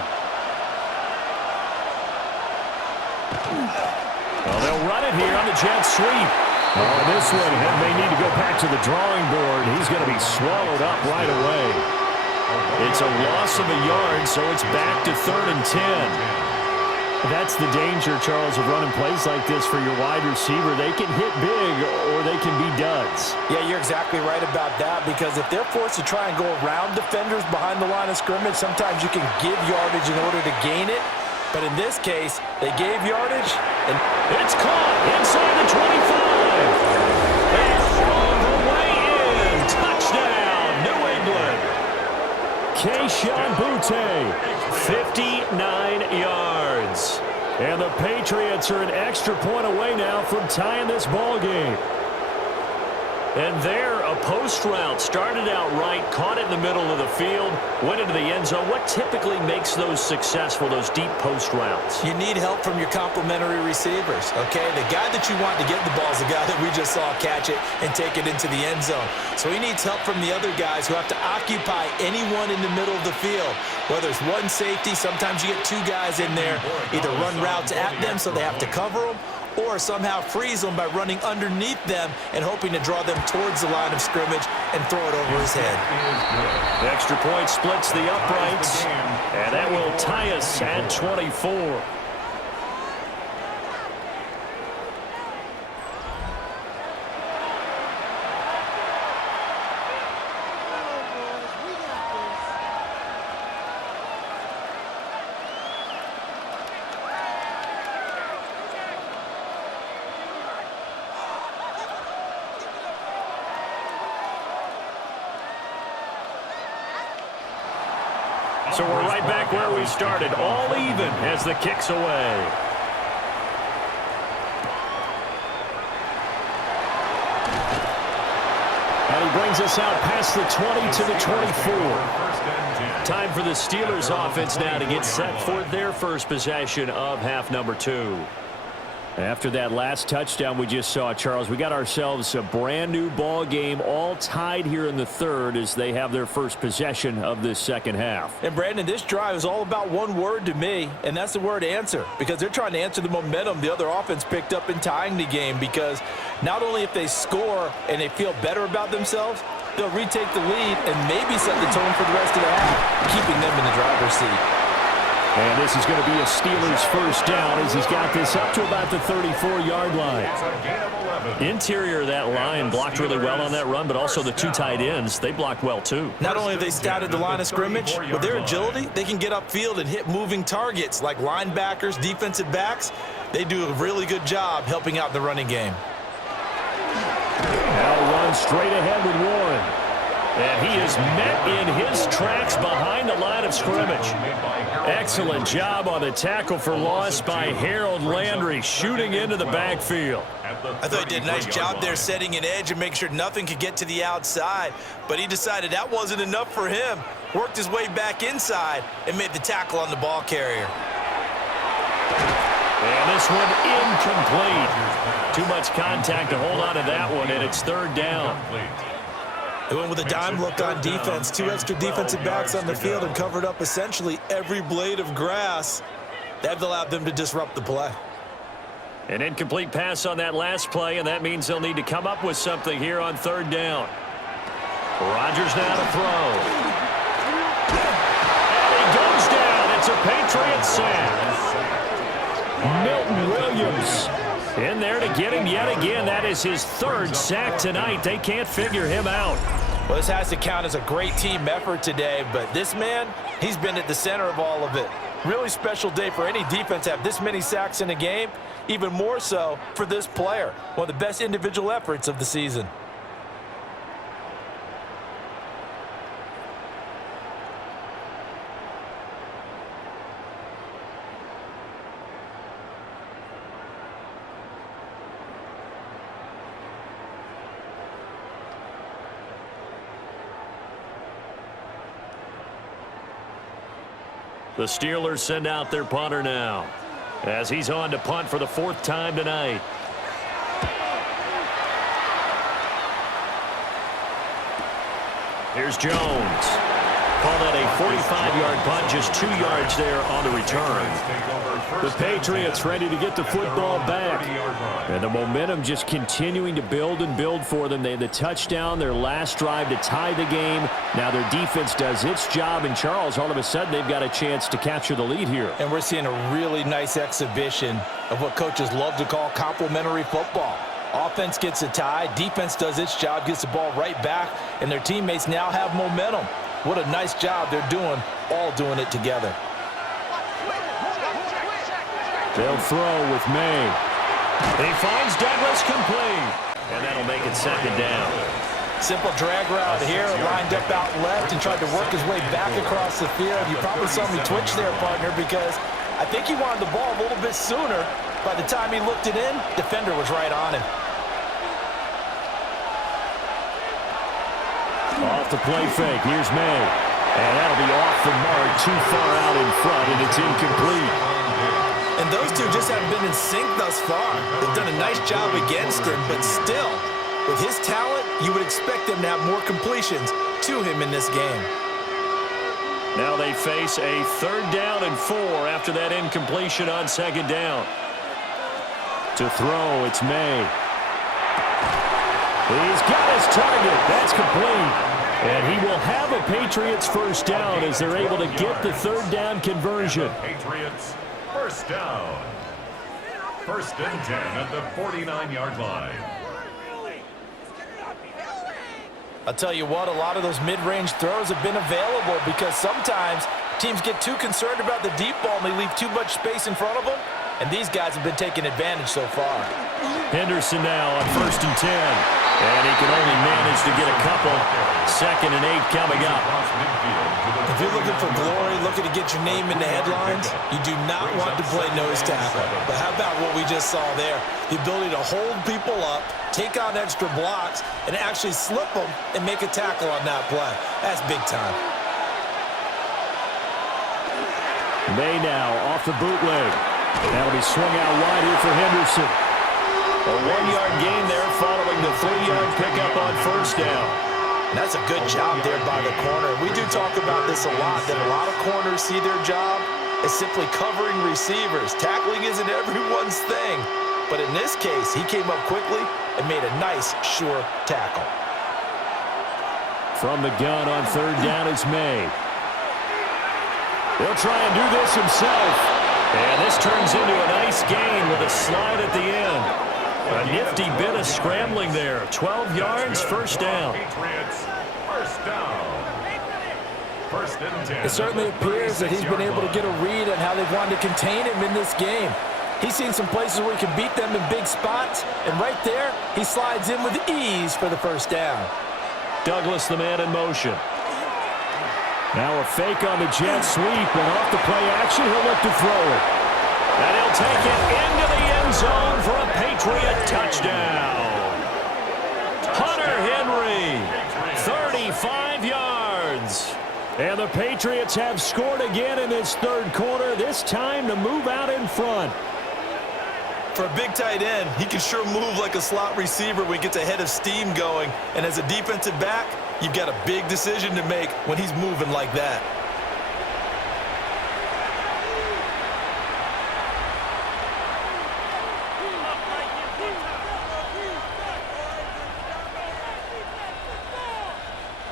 Well, they'll run it here on the jet sweep. Oh, this one may need to go back to the drawing board. He's going to be swallowed up right away. It's a loss of a yard, so it's back to 3rd and 10. That's the danger, Charles, of running plays like this for your wide receiver. They can hit big or they can be duds. Yeah, you're exactly right about that, because if they're forced to try and go around defenders behind the line of scrimmage, sometimes you can give yardage in order to gain it. But in this case, they gave yardage, and it's caught inside the 25. And all the way in. Touchdown, New England. Keyshawn Butte, 59 yards. And the Patriots are an extra point away now from tying this ball game. And there, a post route started out right, caught it in the middle of the field, went into the end zone. What typically makes those successful, those deep post routes? you need help from your complementary receivers, okay? The guy that you want to get the ball is the guy that we just saw catch it and take it into the end zone. So he needs help from the other guys who have to occupy anyone in the middle of the field. Whether it's one safety, sometimes you get two guys in there, either run routes at them so they have to cover them, or somehow freeze them by running underneath them and hoping to draw them towards the line of scrimmage and throw it over his head. The extra point splits the uprights, and that will tie us at 24. So we're right back where we started, all even as the kick's away. And he brings us out past the 20 to the 24. Time for the Steelers offense now to get set for their first possession of half number 2. After that last touchdown we just saw, Charles, we got ourselves a brand new ball game, all tied here in the third as they have their first possession of this second half. And Brandon, this drive is all about one word to me, and that's the word answer, because they're trying to answer the momentum the other offense picked up in tying the game, because not only if they score and they feel better about themselves, they'll retake the lead and maybe set the tone for the rest of the half, keeping them in the driver's seat. And this is going to be a Steelers first down as he's got this up to about the 34-yard line. Interior of that line blocked really well on that run, but also the two tight ends, they blocked well too. Not only have they scouted the line of scrimmage, with their agility, they can get upfield and hit moving targets like linebackers, defensive backs. They do a really good job helping out the running game. Now run straight ahead with Warren. And he is met in his tracks behind the line of scrimmage. Excellent job on the tackle for loss by Harold Landry, shooting into the backfield. I thought he did a nice job there setting an edge and making sure nothing could get to the outside. But he decided that wasn't enough for him. Worked his way back inside and made the tackle on the ball carrier. And this one incomplete. Too much contact to hold on to that one, and it's third down. They went with a dime look on defense. 2 extra defensive backs on the field and covered up essentially every blade of grass. That allowed them to disrupt the play. An incomplete pass on that last play, and that means they'll need to come up with something here on third down. Rodgers now to throw. And he goes down. It's a Patriots sack. Milton Williams in there to get him yet again. That is his third sack tonight. They can't figure him out. Well, this has to count as a great team effort today, but this man, he's been at the center of all of it. Really special day for any defense to have this many sacks in a game, even more so for this player. One of the best individual efforts of the season. The Steelers send out their punter now as he's on to punt for the 4th time tonight. Here's Jones. Call that a 45-yard punt, just 2 yards there on the return. The Patriots ready to get the football back. And the momentum just continuing to build and build for them. They had the touchdown, their last drive to tie the game. Now their defense does its job, and Charles, all of a sudden, they've got a chance to capture the lead here. And we're seeing a really nice exhibition of what coaches love to call complementary football. Offense gets a tie, defense does its job, gets the ball right back, and their teammates now have momentum. What a nice job they're doing, all doing it together. They'll throw with May. He finds Douglas complete, and that'll make it second down. Simple drag route here, lined up out left and tried to work his way back across the field. You probably saw me twitch there, partner, because I think he wanted the ball a little bit sooner. By the time he looked it in, defender was right on him. Off the play fake, here's May. And that'll be off the mark, too far out in front, and it's incomplete. And those two just haven't been in sync thus far. They've done a nice job against him, but still, with his talent, you would expect them to have more completions to him in this game. Now they face a 3rd down and 4 after that incompletion on 2nd down. To throw, it's May. He's got his target. That's complete. And he will have a Patriots first down as they're able to get the 3rd down conversion. Patriots first down. 1st and 10 at the 49-yard line. I'll tell you what, a lot of those mid-range throws have been available because sometimes teams get too concerned about the deep ball and they leave too much space in front of them, and these guys have been taking advantage so far. Henderson now on 1st and 10, and he can only manage to get a couple. 2nd and 8 coming up. If you're looking for glory, looking to get your name in the headlines, you do not want to play nose tackle. But how about what we just saw there? The ability to hold people up, take on extra blocks, and actually slip them and make a tackle on that play. That's big time. May now off the bootleg. That'll be swung out wide here for Henderson. A 1-yard gain there following the 3-yard pickup on 1st down. And that's a good job there by the corner. We do talk about this a lot, that a lot of corners see their job as simply covering receivers. Tackling isn't everyone's thing. But in this case, he came up quickly and made a nice, sure tackle. From the gun on 3rd down is May. He'll try and do this himself. And this turns into a nice gain with a slide at the end. A nifty bit of scrambling there. 12 yards, 1st down. Patriots first down. 1st and 10. It certainly appears that he's been able to get a read on how they've wanted to contain him in this game. He's seen some places where he can beat them in big spots, and right there, he slides in with ease for the 1st down. Douglas, the man in motion. Now a fake on the jet sweep, and off the play action, he'll look to throw it. And he'll take it into the end zone for a Patriot touchdown. Hunter Henry, 35 yards. And the Patriots have scored again in this third quarter, this time to move out in front. For a big tight end, he can sure move like a slot receiver when he gets a head of steam going. And as a defensive back, you've got a big decision to make when he's moving like that.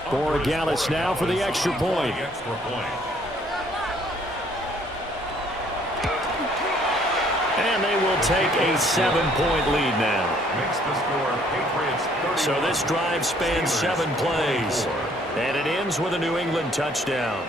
Borregales now for the extra point. And they will take a 7-point lead now. Makes the score Patriots 31. So this drive spans 7 plays. And it ends with a New England touchdown.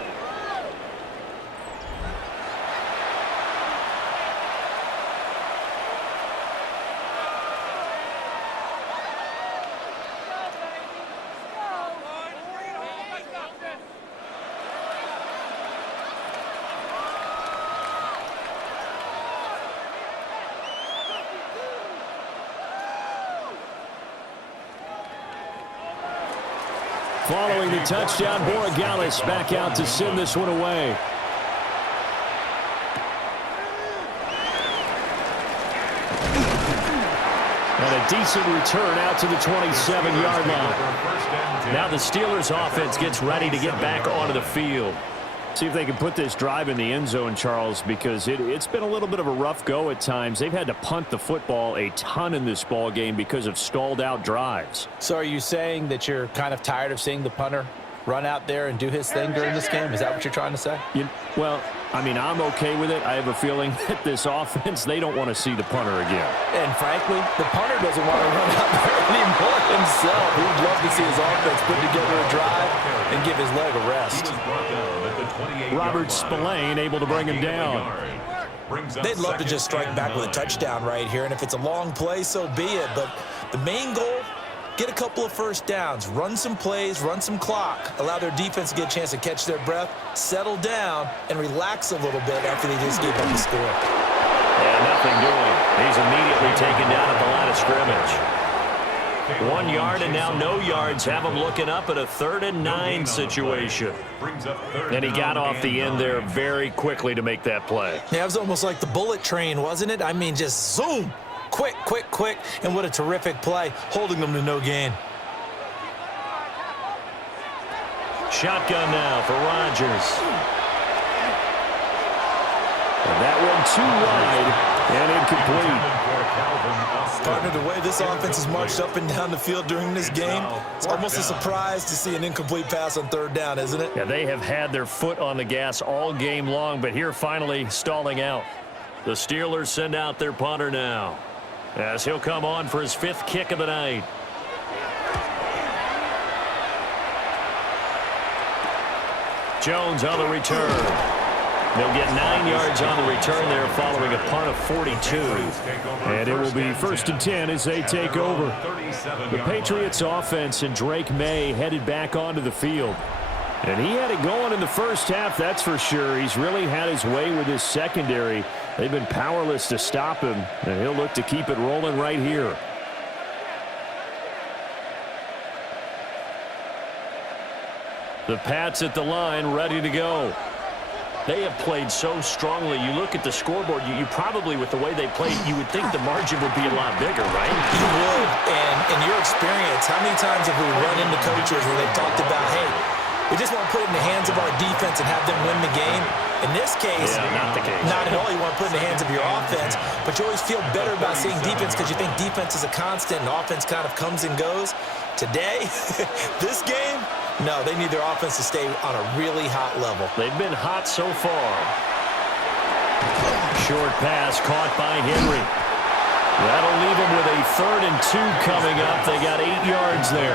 Following the touchdown, Borregales back out to send this one away. And a decent return out to the 27-yard line. Now the Steelers offense gets ready to get back onto the field. See if they can put this drive in the end zone, Charles, because it's been a little bit of a rough go at times. They've had to punt the football a ton in this ball game because of stalled-out drives. So are you saying that you're kind of tired of seeing the punter run out there and do his thing during this game? Is that what you're trying to say? Well, I mean, I'm okay with it. I have a feeling that this offense, they don't want to see the punter again. And frankly, the punter doesn't want to run out there anymore himself. He'd love to see his offense put together a drive and give his leg a rest. Robert Spillane able to bring him down. They'd love to just strike back with a touchdown right here, and if it's a long play, so be it. But the main goal, get a couple of first downs, run some plays, run some clock, allow their defense to get a chance to catch their breath, settle down, and relax a little bit after they just gave up the score. Yeah, nothing doing. He's immediately taken down at the line of scrimmage. 1 yard and now no yards have him looking up at a 3rd and 9 situation. And he got off the end there very quickly to make that play. Yeah, it was almost like the bullet train, wasn't it? I mean, just zoom. Quick, quick, quick, and what a terrific play, holding them to no gain. Shotgun now for Rodgers. And that one too wide and incomplete. Partner, the way this offense has marched up and down the field during this game, it's almost a surprise to see an incomplete pass on 3rd down, isn't it? Yeah, they have had their foot on the gas all game long, but here finally stalling out. The Steelers send out their punter now, as he'll come on for his 5th kick of the night. Jones on the return. They'll get 9 yards on the return there following a punt of 42. And it will be 1st and 10 as they take over. The Patriots offense and Drake May headed back onto the field. And he had it going in the first half, that's for sure. He's really had his way with his secondary. They've been powerless to stop him, and he'll look to keep it rolling right here. The Pats at the line, ready to go. They have played so strongly. You look at the scoreboard, you probably, with the way they played, you would think the margin would be a lot bigger, right? You would, and in your experience, how many times have we run into coaches where they've talked about, hey, we just want to put it in the hands of our defense and have them win the game? In this case, not the case. Not at all. You want to put it in the hands of your offense, but you always feel better about seeing defense because you think defense is a constant and offense kind of comes and goes. Today, this game, no, they need their offense to stay on a really hot level. They've been hot so far. Short pass caught by Henry. That'll leave them with a 3rd and 2 coming up. They got 8 yards there.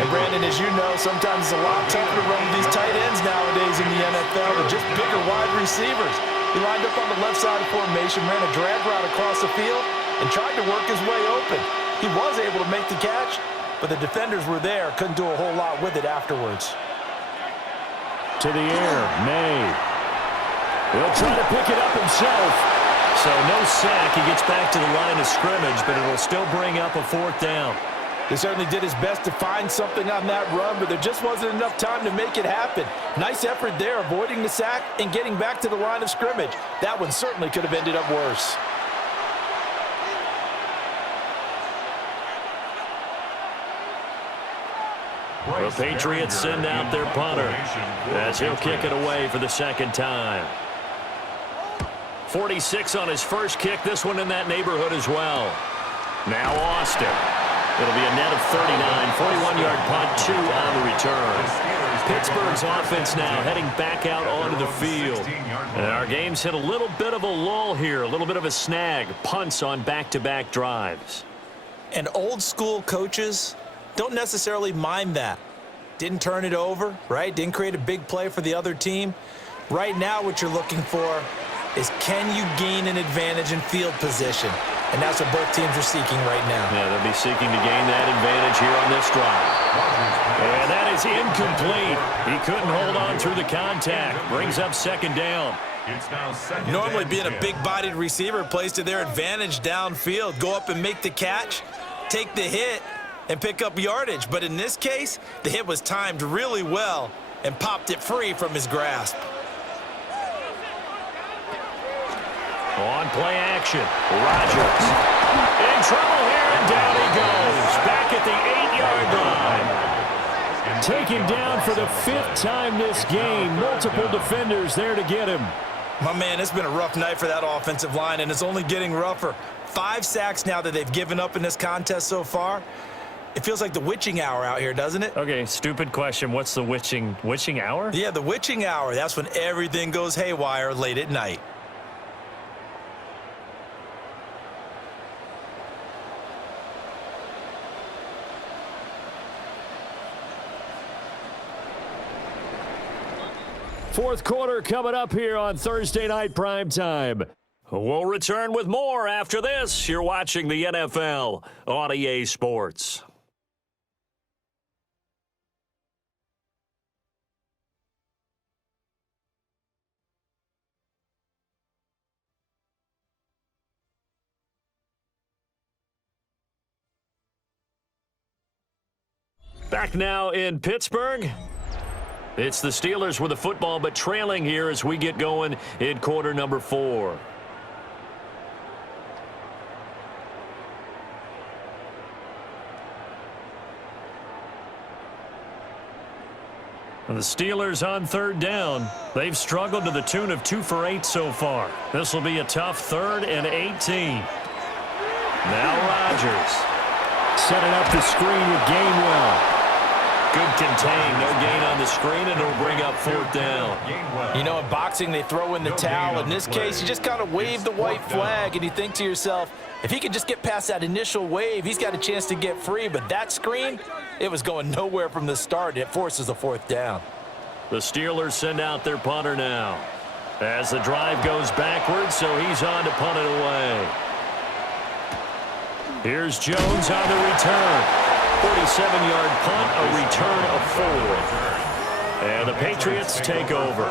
And Brandon, as you know, sometimes it's a lot tougher to run with these tight ends nowadays in the NFL than just bigger wide receivers. He lined up on the left side of formation, ran a drag route across the field, and tried to work his way open. He was able to make the catch, but but the defenders were there, couldn't do a whole lot with it afterwards. To the air, May. He'll try to pick it up himself. So no sack. He gets back to the line of scrimmage, but it'll still bring up a 4th down. He certainly did his best to find something on that run, but there just wasn't enough time to make it happen. Nice effort there, avoiding the sack and getting back to the line of scrimmage. That one certainly could have ended up worse. The Patriots send out their punter as he'll kick it away for the 2nd time. 46 on his first kick, this one in that neighborhood as well. Now Austin. It'll be a net of 39, 41-yard punt, 2 on the return. Pittsburgh's offense now heading back out onto the field. And our game's hit a little bit of a lull here, a little bit of a snag. Punts on back-to-back drives. And old-school coaches don't necessarily mind that. Didn't turn it over, right? Didn't create a big play for the other team. Right now what you're looking for is, can you gain an advantage in field position? And that's what both teams are seeking right now. Yeah, they'll be seeking to gain that advantage here on this drive. And that is incomplete. He couldn't hold on through the contact. Brings up 2nd down. Normally being a big-bodied receiver plays to their advantage downfield. Go up and make the catch, take the hit, and pick up yardage. But in this case, the hit was timed really well and popped it free from his grasp. On play action, Rodgers. In trouble here, and down he goes. Back at the 8-yard line. Taken down for the 5th time this game. Multiple defenders there to get him. My man, it's been a rough night for that offensive line, and it's only getting rougher. 5 sacks now that they've given up in this contest so far. It feels like the witching hour out here, doesn't it? Okay, stupid question. What's the witching hour? Yeah, the witching hour. That's when everything goes haywire late at night. Fourth quarter coming up here on Thursday Night Primetime. We'll return with more after this. You're watching the NFL on EA Sports. Back now in Pittsburgh. It's the Steelers with the football, but trailing here as we get going in quarter number 4. And the Steelers on 3rd down. They've struggled to the tune of 2 for 8 so far. This will be a tough 3rd and 18. Now Rodgers. Setting up the screen with Gainwell. Good contain, no gain on the screen, and it'll bring up 4th down. You know, in boxing, they throw in the towel. In this case, you just kind of wave the white flag, and you think to yourself, if he can just get past that initial wave, he's got a chance to get free. But that screen, it was going nowhere from the start. It forces a 4th down. The Steelers send out their punter now as the drive goes backwards, so he's on to punt it away. Here's Jones on the return. 47-yard punt, a return of 4. And the Patriots take over.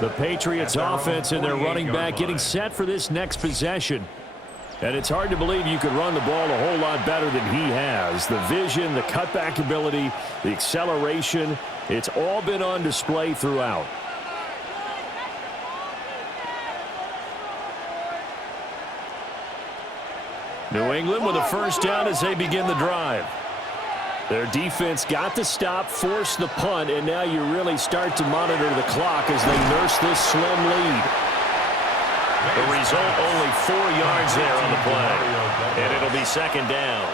The Patriots offense and their running back getting set for this next possession. And it's hard to believe you could run the ball a whole lot better than he has. The vision, the cutback ability, the acceleration, it's all been on display throughout. New England with a 1st down as they begin the drive. Their defense got the stop, forced the punt, and now you really start to monitor the clock as they nurse this slim lead. The result, only 4 yards there on the play. And it'll be 2nd down.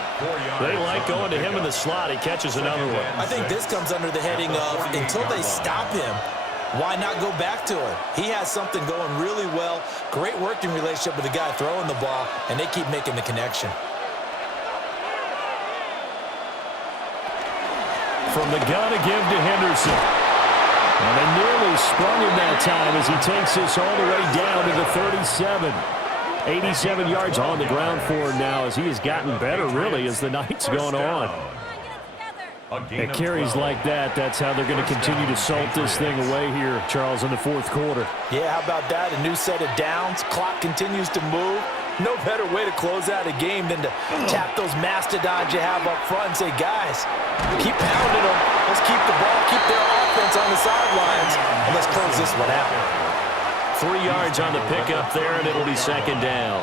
They like going to him in the slot. He catches another one. I think this comes under the heading of, until they stop him, why not go back to it? He has something going really well. Great working relationship with the guy throwing the ball, and they keep making the connection. From the gun to give to Henderson. And they nearly sprung him that time as he takes this all the way down to the 37. 87 yards on the ground for him now as he has gotten better, really, as the night's gone on. At carries like that, that's how they're going to continue to salt this thing away here, Charles, in the fourth quarter. Yeah, how about that? A new set of downs. Clock continues to move. No better way to close out a game than to tap those mastodons you have up front and say, guys, keep pounding them. Let's keep the ball, keep their offense on the sidelines, and let's close this one out. 3 yards on the pickup there, and it'll be second down.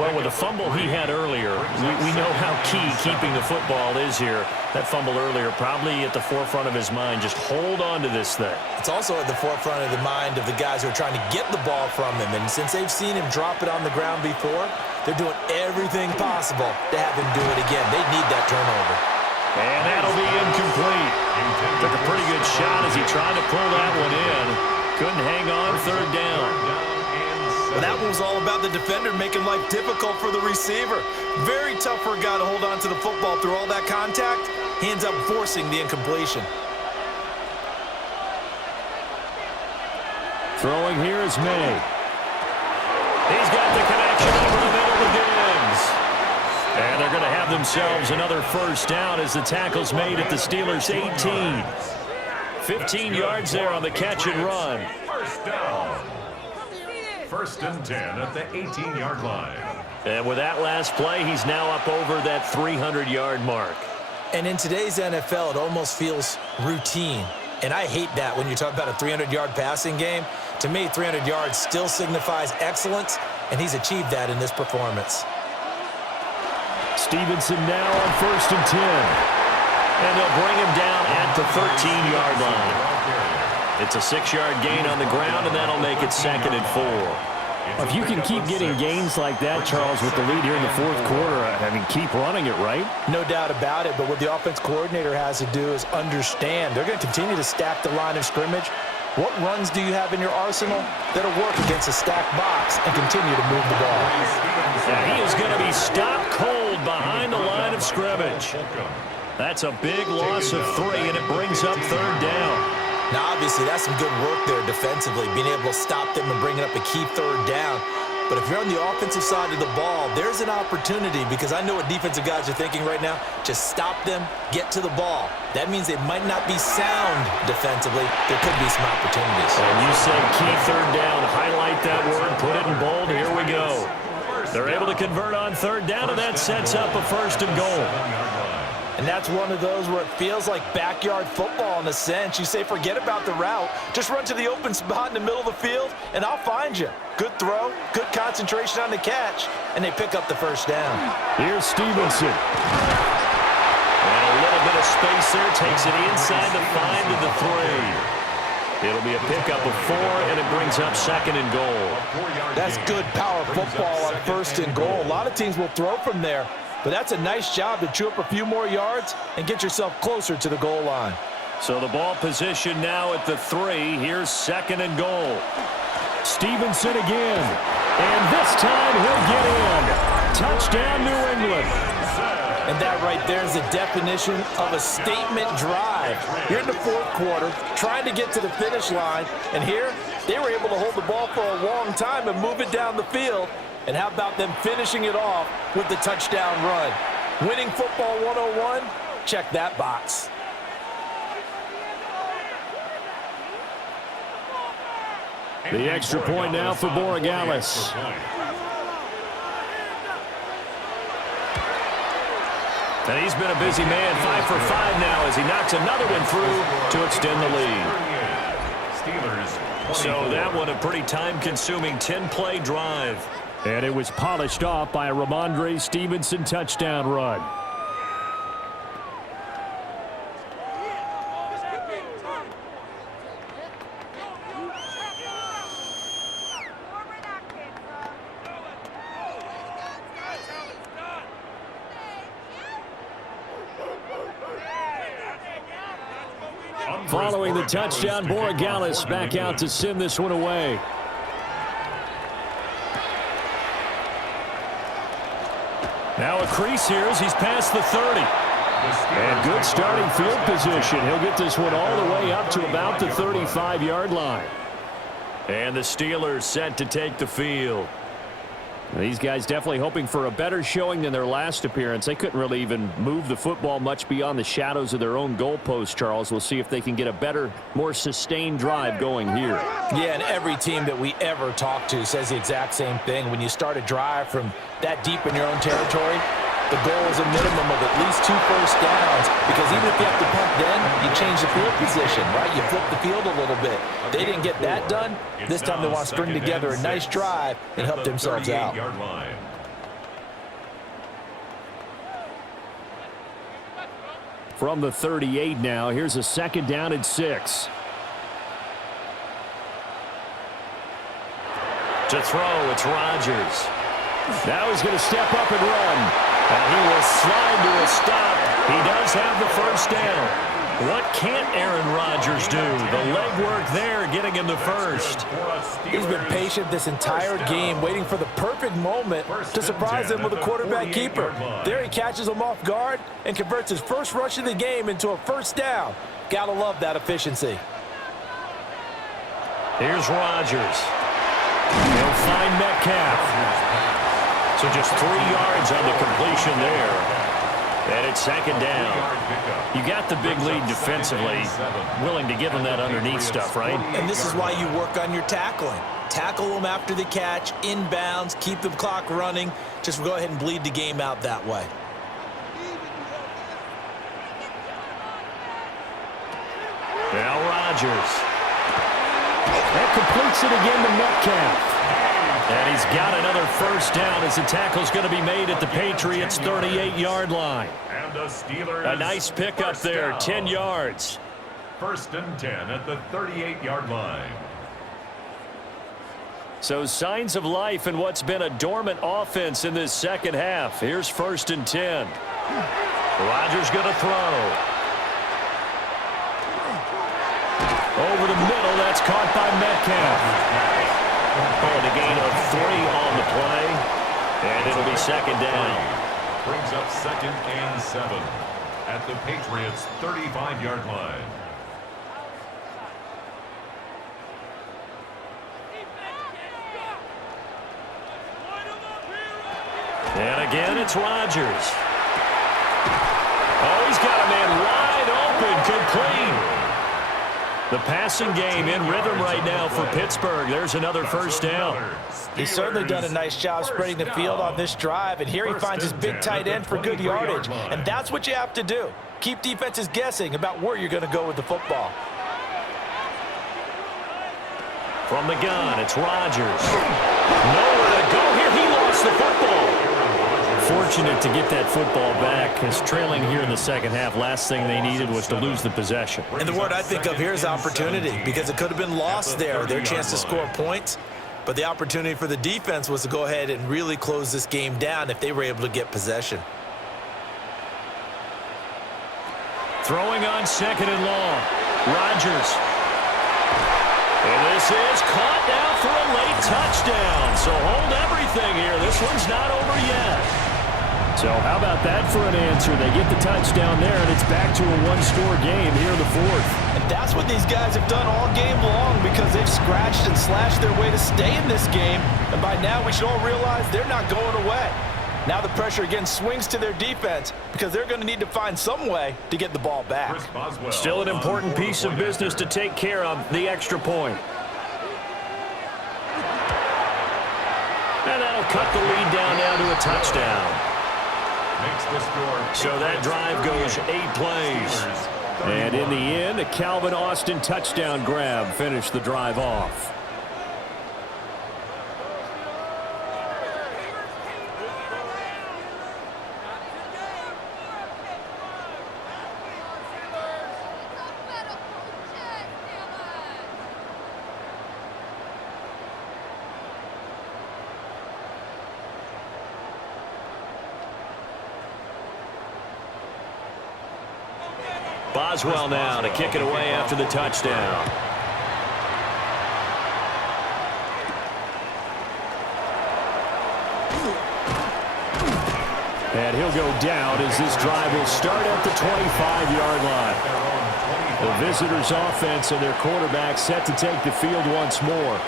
Well, with the fumble he had earlier, we know how key keeping the football is here. That fumble earlier probably at the forefront of his mind. Just hold on to this thing. It's also at the forefront of the mind of the guys who are trying to get the ball from him. And since they've seen him drop it on the ground before, they're doing everything possible to have him do it again. They need that turnover. And that'll be incomplete. Took a pretty good shot as he tried to pull that one in. Couldn't hang on, third down. Well, that one was all about the defender making life difficult for the receiver. Very tough for a guy to hold on to the football through all that contact. He ends up forcing the incompletion. Throwing here is May. He's got the connection over the middle to Diggs. And they're going to have themselves another first down as the tackle's made at the Steelers' 18. 15 yards there on the catch and run. First down. First and 10 at the 18-yard line. And with that last play, he's now up over that 300-yard mark. And in today's NFL, it almost feels routine. And I hate that when you talk about a 300-yard passing game. To me, 300 yards still signifies excellence, and he's achieved that in this performance. Stevenson now on first and 10. And they'll bring him down at the 13-yard line. It's a 6-yard gain on the ground, and that'll make it second and 4. If you can keep getting gains like that, Charles, with the lead here in the fourth quarter, I mean, keep running it, right? No doubt about it, but what the offense coordinator has to do is understand. They're going to continue to stack the line of scrimmage. What runs do you have in your arsenal that'll work against a stacked box and continue to move the ball? Now he is going to be stopped cold behind the line of scrimmage. That's a big loss of 3, and it brings up third down. Now, obviously, that's some good work there defensively, being able to stop them and bringing up a key third down. But if you're on the offensive side of the ball, there's an opportunity, because I know what defensive guys are thinking right now. Just stop them, get to the ball. That means they might not be sound defensively. There could be some opportunities. And you said key third down. Highlight that word, put it in bold. Here we go. They're able to convert on third down, and that sets up a first and goal. And that's one of those where it feels like backyard football in a sense. You say, forget about the route. Just run to the open spot in the middle of the field, and I'll find you. Good throw, good concentration on the catch, and they pick up the first down. Here's Stevenson. And a little bit of space there. Takes it inside the 5 to the 3. It'll be a pickup of 4, and it brings up second and goal. That's good power football on first and goal. A lot of teams will throw from there. But that's a nice job to chew up a few more yards and get yourself closer to the goal line. So the ball position now at the 3. Here's second and goal. Stevenson again. And this time he'll get in. Touchdown, New England. And that right there is the definition of a statement drive. You're in the fourth quarter, trying to get to the finish line. And here, they were able to hold the ball for a long time and move it down the field. And how about them finishing it off with the touchdown run? Winning football 101? Check that box. The extra point now for Borregales. And he's been a busy man, 5 for 5 now as he knocks another one through to extend the lead. So that one a pretty time-consuming 10-play drive. And it was polished off by a Ramondre Stevenson touchdown run. Following the touchdown, Borregales back out to send this one away. Now a crease here as he's past the 30. And good starting field position. He'll get this one all the way up to about the 35-yard line. And the Steelers set to take the field. These guys definitely hoping for a better showing than their last appearance. They couldn't really even move the football much beyond the shadows of their own goalpost, Charles. We'll see if they can get a better, more sustained drive going here. Yeah, and every team that we ever talk to says the exact same thing. When you start a drive from that deep in your own territory, the goal is a minimum of at least 2 first downs, because even if you have to punt then, you change the field position, right? You flip the field a little bit. They didn't get that done. This time they want to string together a nice drive and help themselves out. From the 38 now, here's a 2nd down and 6. To throw, it's Rodgers. Now he's going to step up and run. And he will slide to a stop. He does have the first down. What can't Aaron Rodgers do? The legwork there getting him the first. He's been patient this entire game, waiting for the perfect moment to surprise him with a quarterback keeper. There he catches him off guard and converts his first rush of the game into a first down. Gotta love that efficiency. Here's Rodgers. He'll find Metcalf. So just 3 yards on the completion there. And it's 2nd down. You got the big lead defensively. Willing to give them that underneath stuff, right? And this is why you work on your tackling. Tackle them after the catch, inbounds, keep the clock running. Just go ahead and bleed the game out that way. Now Rodgers. That completes it again to Metcalf. And he's got another first down as the tackle's going to be made at the Patriots' 38-yard line. And the Steelers, a nice pickup there, 10 yards. 1st and 10 at the 38-yard line. So signs of life in what's been a dormant offense in this second half. Here's 1st and 10. Rodgers going to throw. Over the middle, that's caught by Metcalf. Calling a gain of 3 on the play, and it'll be 2nd down. Brings up 2nd and 7 at the Patriots' 35-yard line. And again, it's Rodgers. Oh, he's got a man wide open, complete. The passing game in rhythm right now for Pittsburgh. There's another first down. He's certainly done a nice job spreading the field on this drive, and here he finds his big tight end for good yardage. And that's what you have to do. Keep defenses guessing about where you're going to go with the football. From the gun, it's Rodgers. Nowhere to go here. He lost the football. Fortunate to get that football back, as trailing here in the second half. Last thing they needed was to lose the possession. And the word I think of here is opportunity, because it could have been lost there, their chance to score points. But the opportunity for the defense was to go ahead and really close this game down if they were able to get possession. Throwing on 2nd and long. Rodgers. And this is caught now for a late touchdown. So hold everything here. This one's not over yet. So how about that for an answer? They get the touchdown there, and it's back to a one-score game here in the 4th. And that's what these guys have done all game long, because they've scratched and slashed their way to stay in this game. And by now, we should all realize they're not going away. Now the pressure again swings to their defense, because they're going to need to find some way to get the ball back. Still an important piece of business to take care of, the extra point. And that'll cut the lead down now to a touchdown. So that drive goes 8 plays. And in the end, a Calvin Austin touchdown grab finished the drive off. Boswell now to kick it away after the touchdown. And he'll go down as this drive will start at the 25-yard line. The visitors' offense and their quarterback set to take the field once more.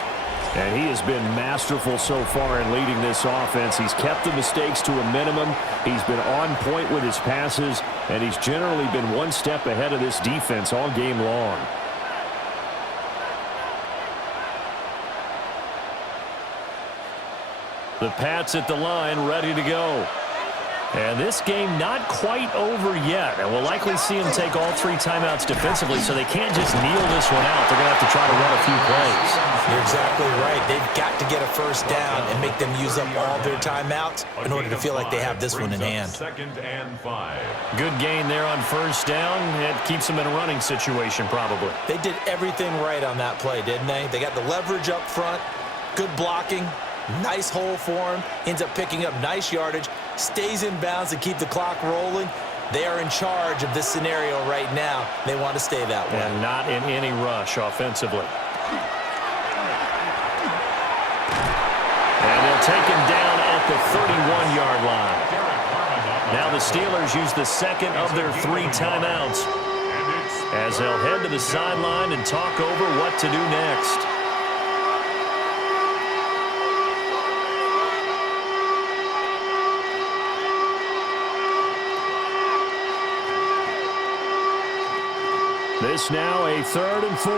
And he has been masterful so far in leading this offense. He's kept the mistakes to a minimum. He's been on point with his passes, and he's generally been one step ahead of this defense all game long. The Pats at the line, ready to go. And this game not quite over yet. And we'll likely see them take all 3 timeouts defensively, so they can't just kneel this one out. They're going to have to try to run a few plays. You're exactly right. They've got to get a first down and make them use up all their timeouts in order to feel like they have this one in hand. 2nd and 5. Good gain there on first down. It keeps them in a running situation probably. They did everything right on that play, didn't they? They got the leverage up front, good blocking, nice hole for him, ends up picking up nice yardage, stays in bounds to keep the clock rolling. They are in charge of this scenario right now. They want to stay that way. And not in any rush offensively. And they'll take him down at the 31-yard line. Now the Steelers use the second of their 3 timeouts as they'll head to the sideline and talk over what to do next. This now a 3rd and 4.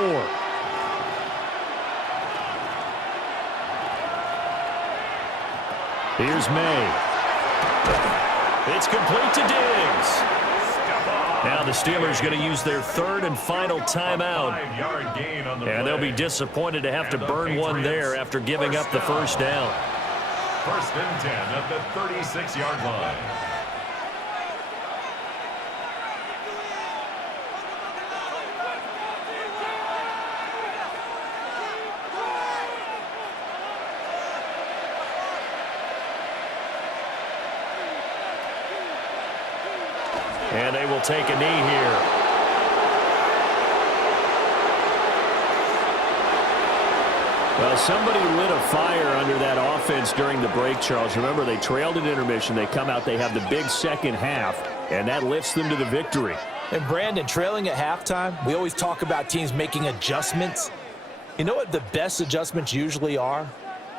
Here's May. It's complete to Diggs. Now the Steelers going to use their 3rd and final timeout. And they'll be disappointed to have to burn one there after giving up the first down. 1st and 10 at the 36-yard line. And they will take a knee here. Well, somebody lit a fire under that offense during the break, Charles. Remember, they trailed at intermission. They come out, they have the big second half, and that lifts them to the victory. And Brandon, trailing at halftime, we always talk about teams making adjustments. You know what the best adjustments usually are?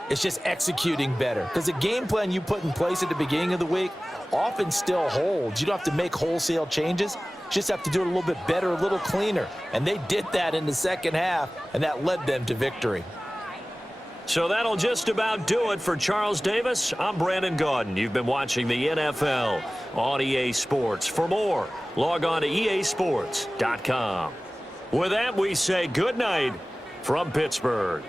It's just executing better. Because the game plan you put in place at the beginning of the week often still holds. You don't have to make wholesale changes. You just have to do it a little bit better, a little cleaner. And they did that in the second half, and that led them to victory. So that'll just about do it for Charles Davis. I'm Brandon Gaudin. You've been watching the NFL on EA Sports. For more, log on to easports.com. With that, we say good night from Pittsburgh.